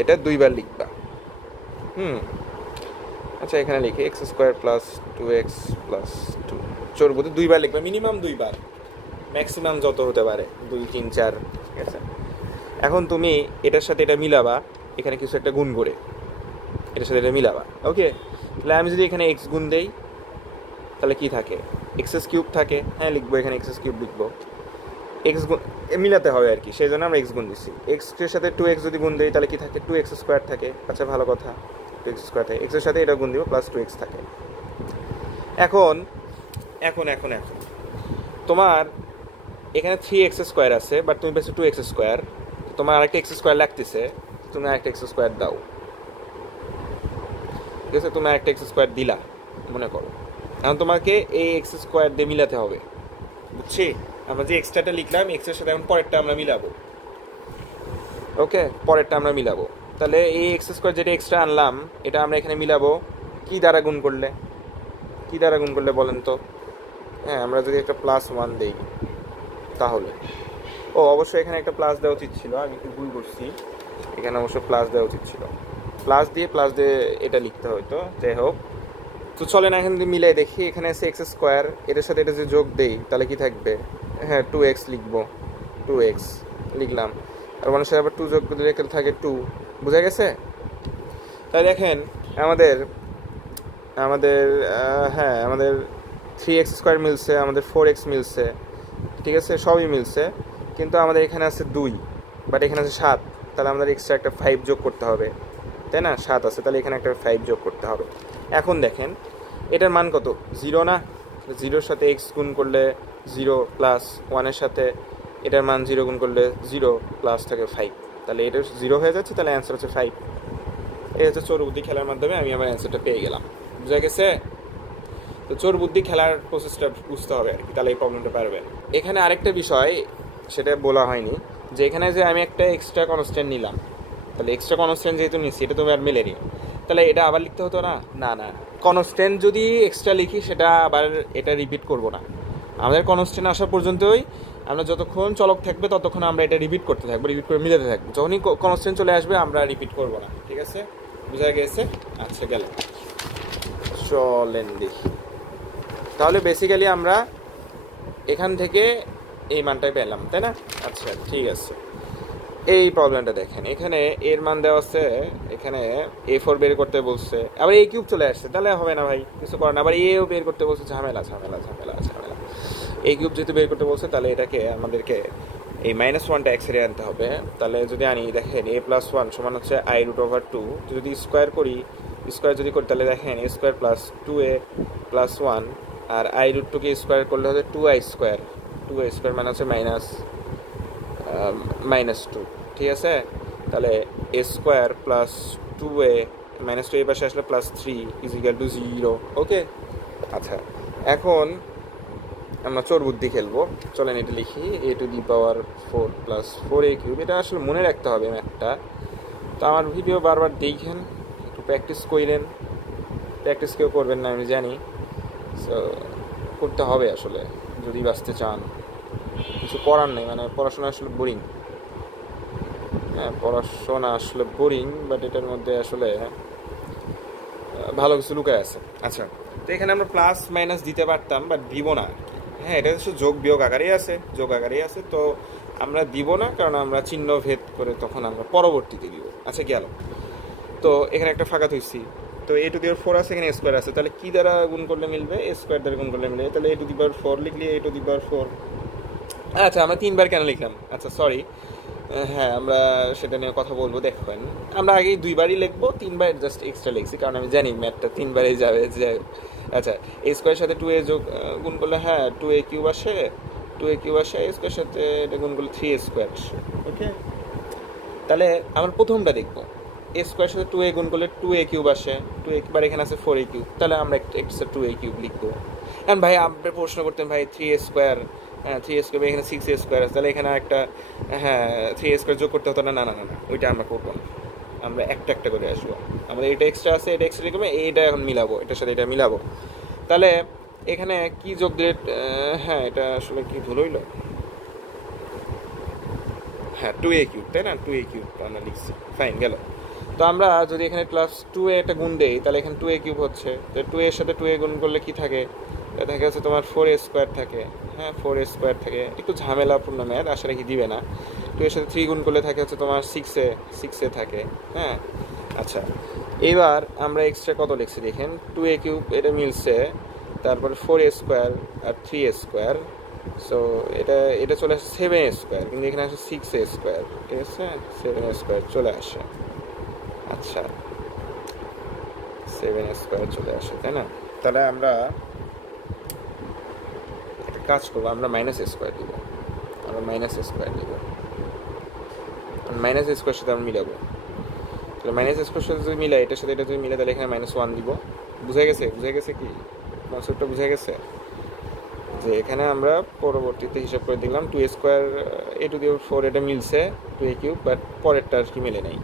এটা 2বার লিখবা। আচ্ছা এখানে লিখে x square plus 2x plus 2, চোর বুদ্ধি 2বার লিখবা, মিনিমাম 2বার, ম্যাক্সিমাম যত হতে পারে 2, 3, 4, ঠিক আছে। এখন তুমি এটার সাথে এটা মিলাবা, এখানে কিছু একটা গুণ করে এটার সাথে এটা মিলাবা, ওকে। তাহলে আমি যদি এখানে এক্স গুণ দেই তাহলে কি থাকে, এক্স কিউব থাকে, হ্যাঁ লিখবো এখানে এক্স কিউব লিখবো, এক্স গুণ মিলাতে হবে আর কি, সেই জন্য আমরা এক্স গুণ দিচ্ছি। এক্সের সাথে 2x যদি গুণ দিই তাহলে কি থাকে, 2x স্কোয়ার থাকে, আচ্ছা ভালো কথা, 2x স্কোয়ার থাকে, এক্সের সাথে এটা গুণ দিব প্লাস 2x থাকে। এখন এখন এখন এখন তোমার এখানে 3x স্কোয়ার আছে, বাট তুমি পেয়েছো 2x স্কোয়ার, তোমার আরেকটা এক্স স্কোয়ার লাগতেছে, তুমি আরেকটা এক্স স্কোয়ার দাও, ঠিক আছে। তুমি আরেকটা এক্স স্কোয়ার দিলা মনে করো, এখন তোমাকে এই এক্স স্কোয়ার দিয়ে মিলাতে হবে, বুঝছি। আমরা যে এক্সট্রাটা লিখলাম এক্সের সাথে এখন পরেরটা আমরা মিলাবো, ওকে, পরেরটা আমরা মিলাবো। তাহলে এই এক্স স্কোয়ার যেটা এক্সট্রা আনলাম এটা আমরা এখানে মিলাবো কি দ্বারা গুণ করলে, কি দ্বারা গুণ করলে বলেন তো, হ্যাঁ আমরা যদি একটা +1 দিই তাহলে, ও অবশ্যই এখানে একটা প্লাস দেওয়া উচিত ছিল, আমি একটু ভুল করছি, এখানে অবশ্য প্লাস দেওয়া উচিত ছিল, প্লাস দিয়ে এটা লিখতে হয়তো, যাই হোক। তো চলেন এখন যদি মিলাই দেখি, এখানে আছে এক্স স্কোয়ার, এটার সাথে এটা যদি যোগ দেই তাহলে কি থাকবে, হ্যাঁ 2x লিখবো, 2x লিখলাম, আর মানুষের আবার 2 যোগ দিলে থাকে 2, বুঝা গেছে। তাই দেখেন আমাদের হ্যাঁ আমাদের 3x স্কোয়ার মিলছে, আমাদের 4x মিলছে, ঠিক আছে সবই মিলছে, কিন্তু আমাদের এখানে আছে 2, বাট এখানে আছে 7, তাহলে আমাদের এক্সট্রা একটা 5 যোগ করতে হবে, তাই না, 7 আছে, তাহলে এখানে একটা 5 যোগ করতে হবে। এখন দেখেন এটার মান কত 0 না, 0-র সাথে x গুণ করলে 0 প্লাস 1-এর সাথে এটার মান 0 গুণ করলে 0 প্লাস থাকে 5, তাহলে এটা 0 হয়ে যাচ্ছে, তাহলে অ্যান্সার হচ্ছে 5। এই হচ্ছে চোর বুদ্ধি খেলার মাধ্যমে আমি আমার অ্যান্সারটা পেয়ে গেলাম। বুঝা গেছে? তো চোর বুদ্ধি খেলার প্রসেসটা বুঝতে হবে আর কি, তাহলে এই প্রবলেমটা পারবেন। এখানে আরেকটা বিষয় সেটা বলা হয়নি, যে এখানে যে আমি একটা এক্সট্রা কনস্ট্যান্ট নিলাম, তাহলে এক্সট্রা কনস্ট্যান্ট যেহেতু নিচ্ছি এটা তো আর মেলেনি, তাহলে এটা আবার লিখতে হতো না? না না, কনস্ট্যান্ট যদি এক্সট্রা লিখি সেটা আবার এটা রিপিট করব না। আমাদের কনস্ট্যান্ট আসা পর্যন্তই আমরা যতক্ষণ চলক থাকবে ততক্ষণ আমরা এটা রিপিট করতে থাকবো, রিপিট করে মিলাতে থাকবো। যখনই কনস্ট্যান্ট চলে আসবে আমরা রিপিট করব না। ঠিক আছে, বুঝা গেছে? আচ্ছা গেল, চলেন দেখি। তাহলে বেসিক্যালি আমরা এখান থেকে এই মানটাই পেলাম, তাই না? আচ্ছা ঠিক আছে, এই প্রবলেমটা দেখেন, এখানে এর মান দেওয়া আছে, এখানে A4 বের করতে বলছে, আবার A কিউব চলে আসছে, তাহলে হবে না ভাই, কিছু করার না। আবার এও বের করতে বলছে, ঝামেলা ঝামেলা ঝামেলা ঝামেলা। A কিউব যেহেতু বের করতে বলছে, তাহলে এটাকে আমাদেরকে এই -1টা x এর আনতে হবে। তাহলে যদি আনি, দেখেন a+1 সমান হচ্ছে i√2, যদি স্কোয়ার করি, স্কোয়ার যদি করি তাহলে দেখেন a² + 2a+1, আর i√2কে স্কোয়ার করলে হচ্ছে 2i², 2a² মানে হচ্ছে -2, ঠিক আছে? তাহলে a² + 2a -2 এই পাশে আসলে +3 = 0। ওকে, আচ্ছা এখন আমরা চোর বুদ্ধি খেলবো। চলেন এটা লিখি, a⁴ + 4a³ এটা আসলে মনে রাখতে হবে ম্যাথটা। তো আমার ভিডিও বারবার দেখেন, একটু প্র্যাকটিস করেন, প্র্যাকটিস কেউ করবেন না আমি জানি, সো করতে হবে আসলে যদি বাঁচতে চান। কিছু করার নেই, মানে পড়াশোনা আসলে বোরিং। হ্যাঁ, পড়াশোনা আসলে বোরিং, বাট এটার মধ্যে আসলে ভালো কিছু লুকায় আছে। আচ্ছা, তো এখানে আমরা প্লাস মাইনাস দিতে পারতাম, বাট দিব না আর কি। হ্যাঁ, এটা হচ্ছে যোগ বিয়োগ আকারেই আছে, যোগ আকারেই আছে, তো আমরা দিব না, কারণ আমরা চিহ্ন ভেদ করে তখন আমরা পরবর্তীতে দিব। আচ্ছা গেল, তো এখানে একটা ফাঁকা থইছি, তো a⁴ আছে, এখানে স্কোয়ার আছে, তাহলে কি দ্বারা গুণ করলে মিলবে? a² দ্বারা গুণ করলে মিলবে, তাহলে a⁴ লিখলি a⁴। আচ্ছা, আমরা 3বার কেন লিখলাম? আচ্ছা সরি, হ্যাঁ আমরা সেটা নিয়ে কথা বলবো। দেখবেন আমরা আগেই 2বারই লিখবো, 3বার জাস্ট এক্সট্রা লিখছি, কারণ আমি জানি ম্যাথটা 3বারই যাবে। যে আচ্ছা, a² সাথে 2a যোগ গুণ করলে হ্যাঁ 2a³ আসে, 2a³ আসে, a² সাথে এটা গুণ করলে 3a² আসে। ওকে, তাহলে আমরা প্রথমটা দেখবো, a² সাথে 2a গুণ করলে 2a³ আসে, 2a, এখানে আছে 4a³, তাহলে আমরা এক্সট্রা 2a³ লিখবো। এখন ভাই আপনি প্রশ্ন করতেন, ভাই 3a², হ্যাঁ 3a² এখানে 6a² আছে, তাহলে এখানে একটা হ্যাঁ 3a² যোগ করতে হতো না? না না না, ওইটা আমরা করবো না, আমরা একটা একটা করে আসবো। আমাদের এটা এক্সট্রা আছে, এটা এক্সট্রা লিখবো, এইটা এখন মিলাবো, এটার সাথে এটা মিলাবো। তাহলে এখানে কি যোগ দিলে, হ্যাঁ এটা আসলে কি ভুল হইলো, হ্যাঁ 2a³ তাই না, 2a³ আমরা লিখছি, ফাইন গেল। তো আমরা যদি এখানে +2a একটা গুণ দেই, তাহলে এখানে 2a³ হচ্ছে, তো 2 এর সাথে 2a গুণ করলে কি থাকে? থাকে হচ্ছে তোমার 4a² থাকে, হ্যাঁ 4a² থাকে, একটু ঝামেলাপূর্ণ ম্যাথ, আশা রাখি দিবে না। 2 এর সাথে 3 গুণ করলে থাকে হচ্ছে তোমার 6a থাকে, হ্যাঁ। আচ্ছা, এবার আমরা এক্সট্রা কত লিখছি দেখেন, 2a³ এটা মিলছে, তারপরে 4a² আর 3a², সো এটা চলে আসে 7a², কিন্তু এখানে আসে 6a², ঠিক আছে, 7a² চলে আসে। আচ্ছা 7a² চলে আসে, তাই না? তাহলে আমরা একটা কাজ করবো, আমরা -a² দিব, আমরা -a² দিব, -a² সাথে আমরা মিলাবো। তাহলে -a² সাথে যদি মিলাই, এটার সাথে এটা যদি মিলে, তাহলে এখানে -1 দিব। বুঝে গেছে? বুঝে গেছে কি কনসেপ্টটা? বুঝে গেছে যে এখানে আমরা পরবর্তীতে হিসাব করে দেখলাম 2a², a⁴ এটা মিলছে 2a³, বাট পরেরটা আর কি মিলে নেই।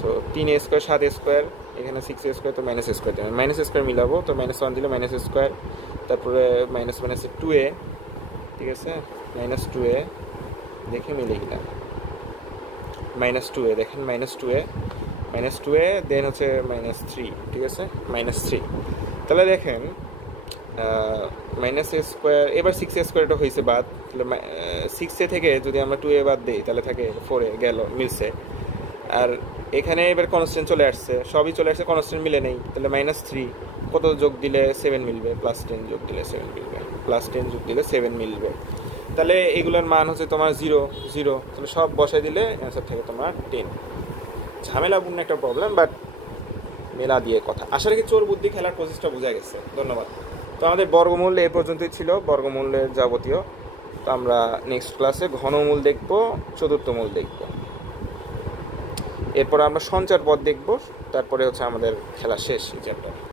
সো 3a², 7a², এখানে 6a², তো -a² দেবেন, -a² মিলাবো, তো -1 দিলে -a², তারপরে -2a, ঠিক আছে, -2a দেখে মিলে কিনা, -2a দেখেন, -2a দেন হচ্ছে -3, ঠিক আছে, -3। তাহলে দেখেন -a², এবার 6a² এটা হয়েছে বাদ, তাহলে 6a থেকে যদি আমরা 2a বাদ দিই, তাহলে থাকে 4a, গেল মিলছে। আর এখানে এবার কনস্ট্যান্ট চলে আসছে, সবই চলে আসছে, কনস্ট্যান্ট মিলে নেই, তাহলে -3 কত যোগ দিলে 7 মিলবে, +10 যোগ দিলে 7 মিলবে, +10 যোগ দিলে 7 মিলবে। তাহলে এগুলোর মান হচ্ছে তোমার 0 0, তাহলে সব বসাই দিলে অ্যান্সার থাকে তোমার 10। ঝামেলাপূর্ণ একটা প্রবলেম, বাট মেলা দিয়ে কথা। আশা রাখি চোর বুদ্ধি খেলার প্রসেসটা বোঝা গেছে। ধন্যবাদ। তো আমাদের বর্গমূল এ পর্যন্তই ছিল, বর্গমূলের যাবতীয়। তো আমরা নেক্সট ক্লাসে ঘনমূল দেখব, চতুর্থ মূল দেখব, এরপর আমরা সঞ্চার পদ দেখব, তারপরে হচ্ছে আমাদের খেলা শেষ এই চ্যাপ্টার।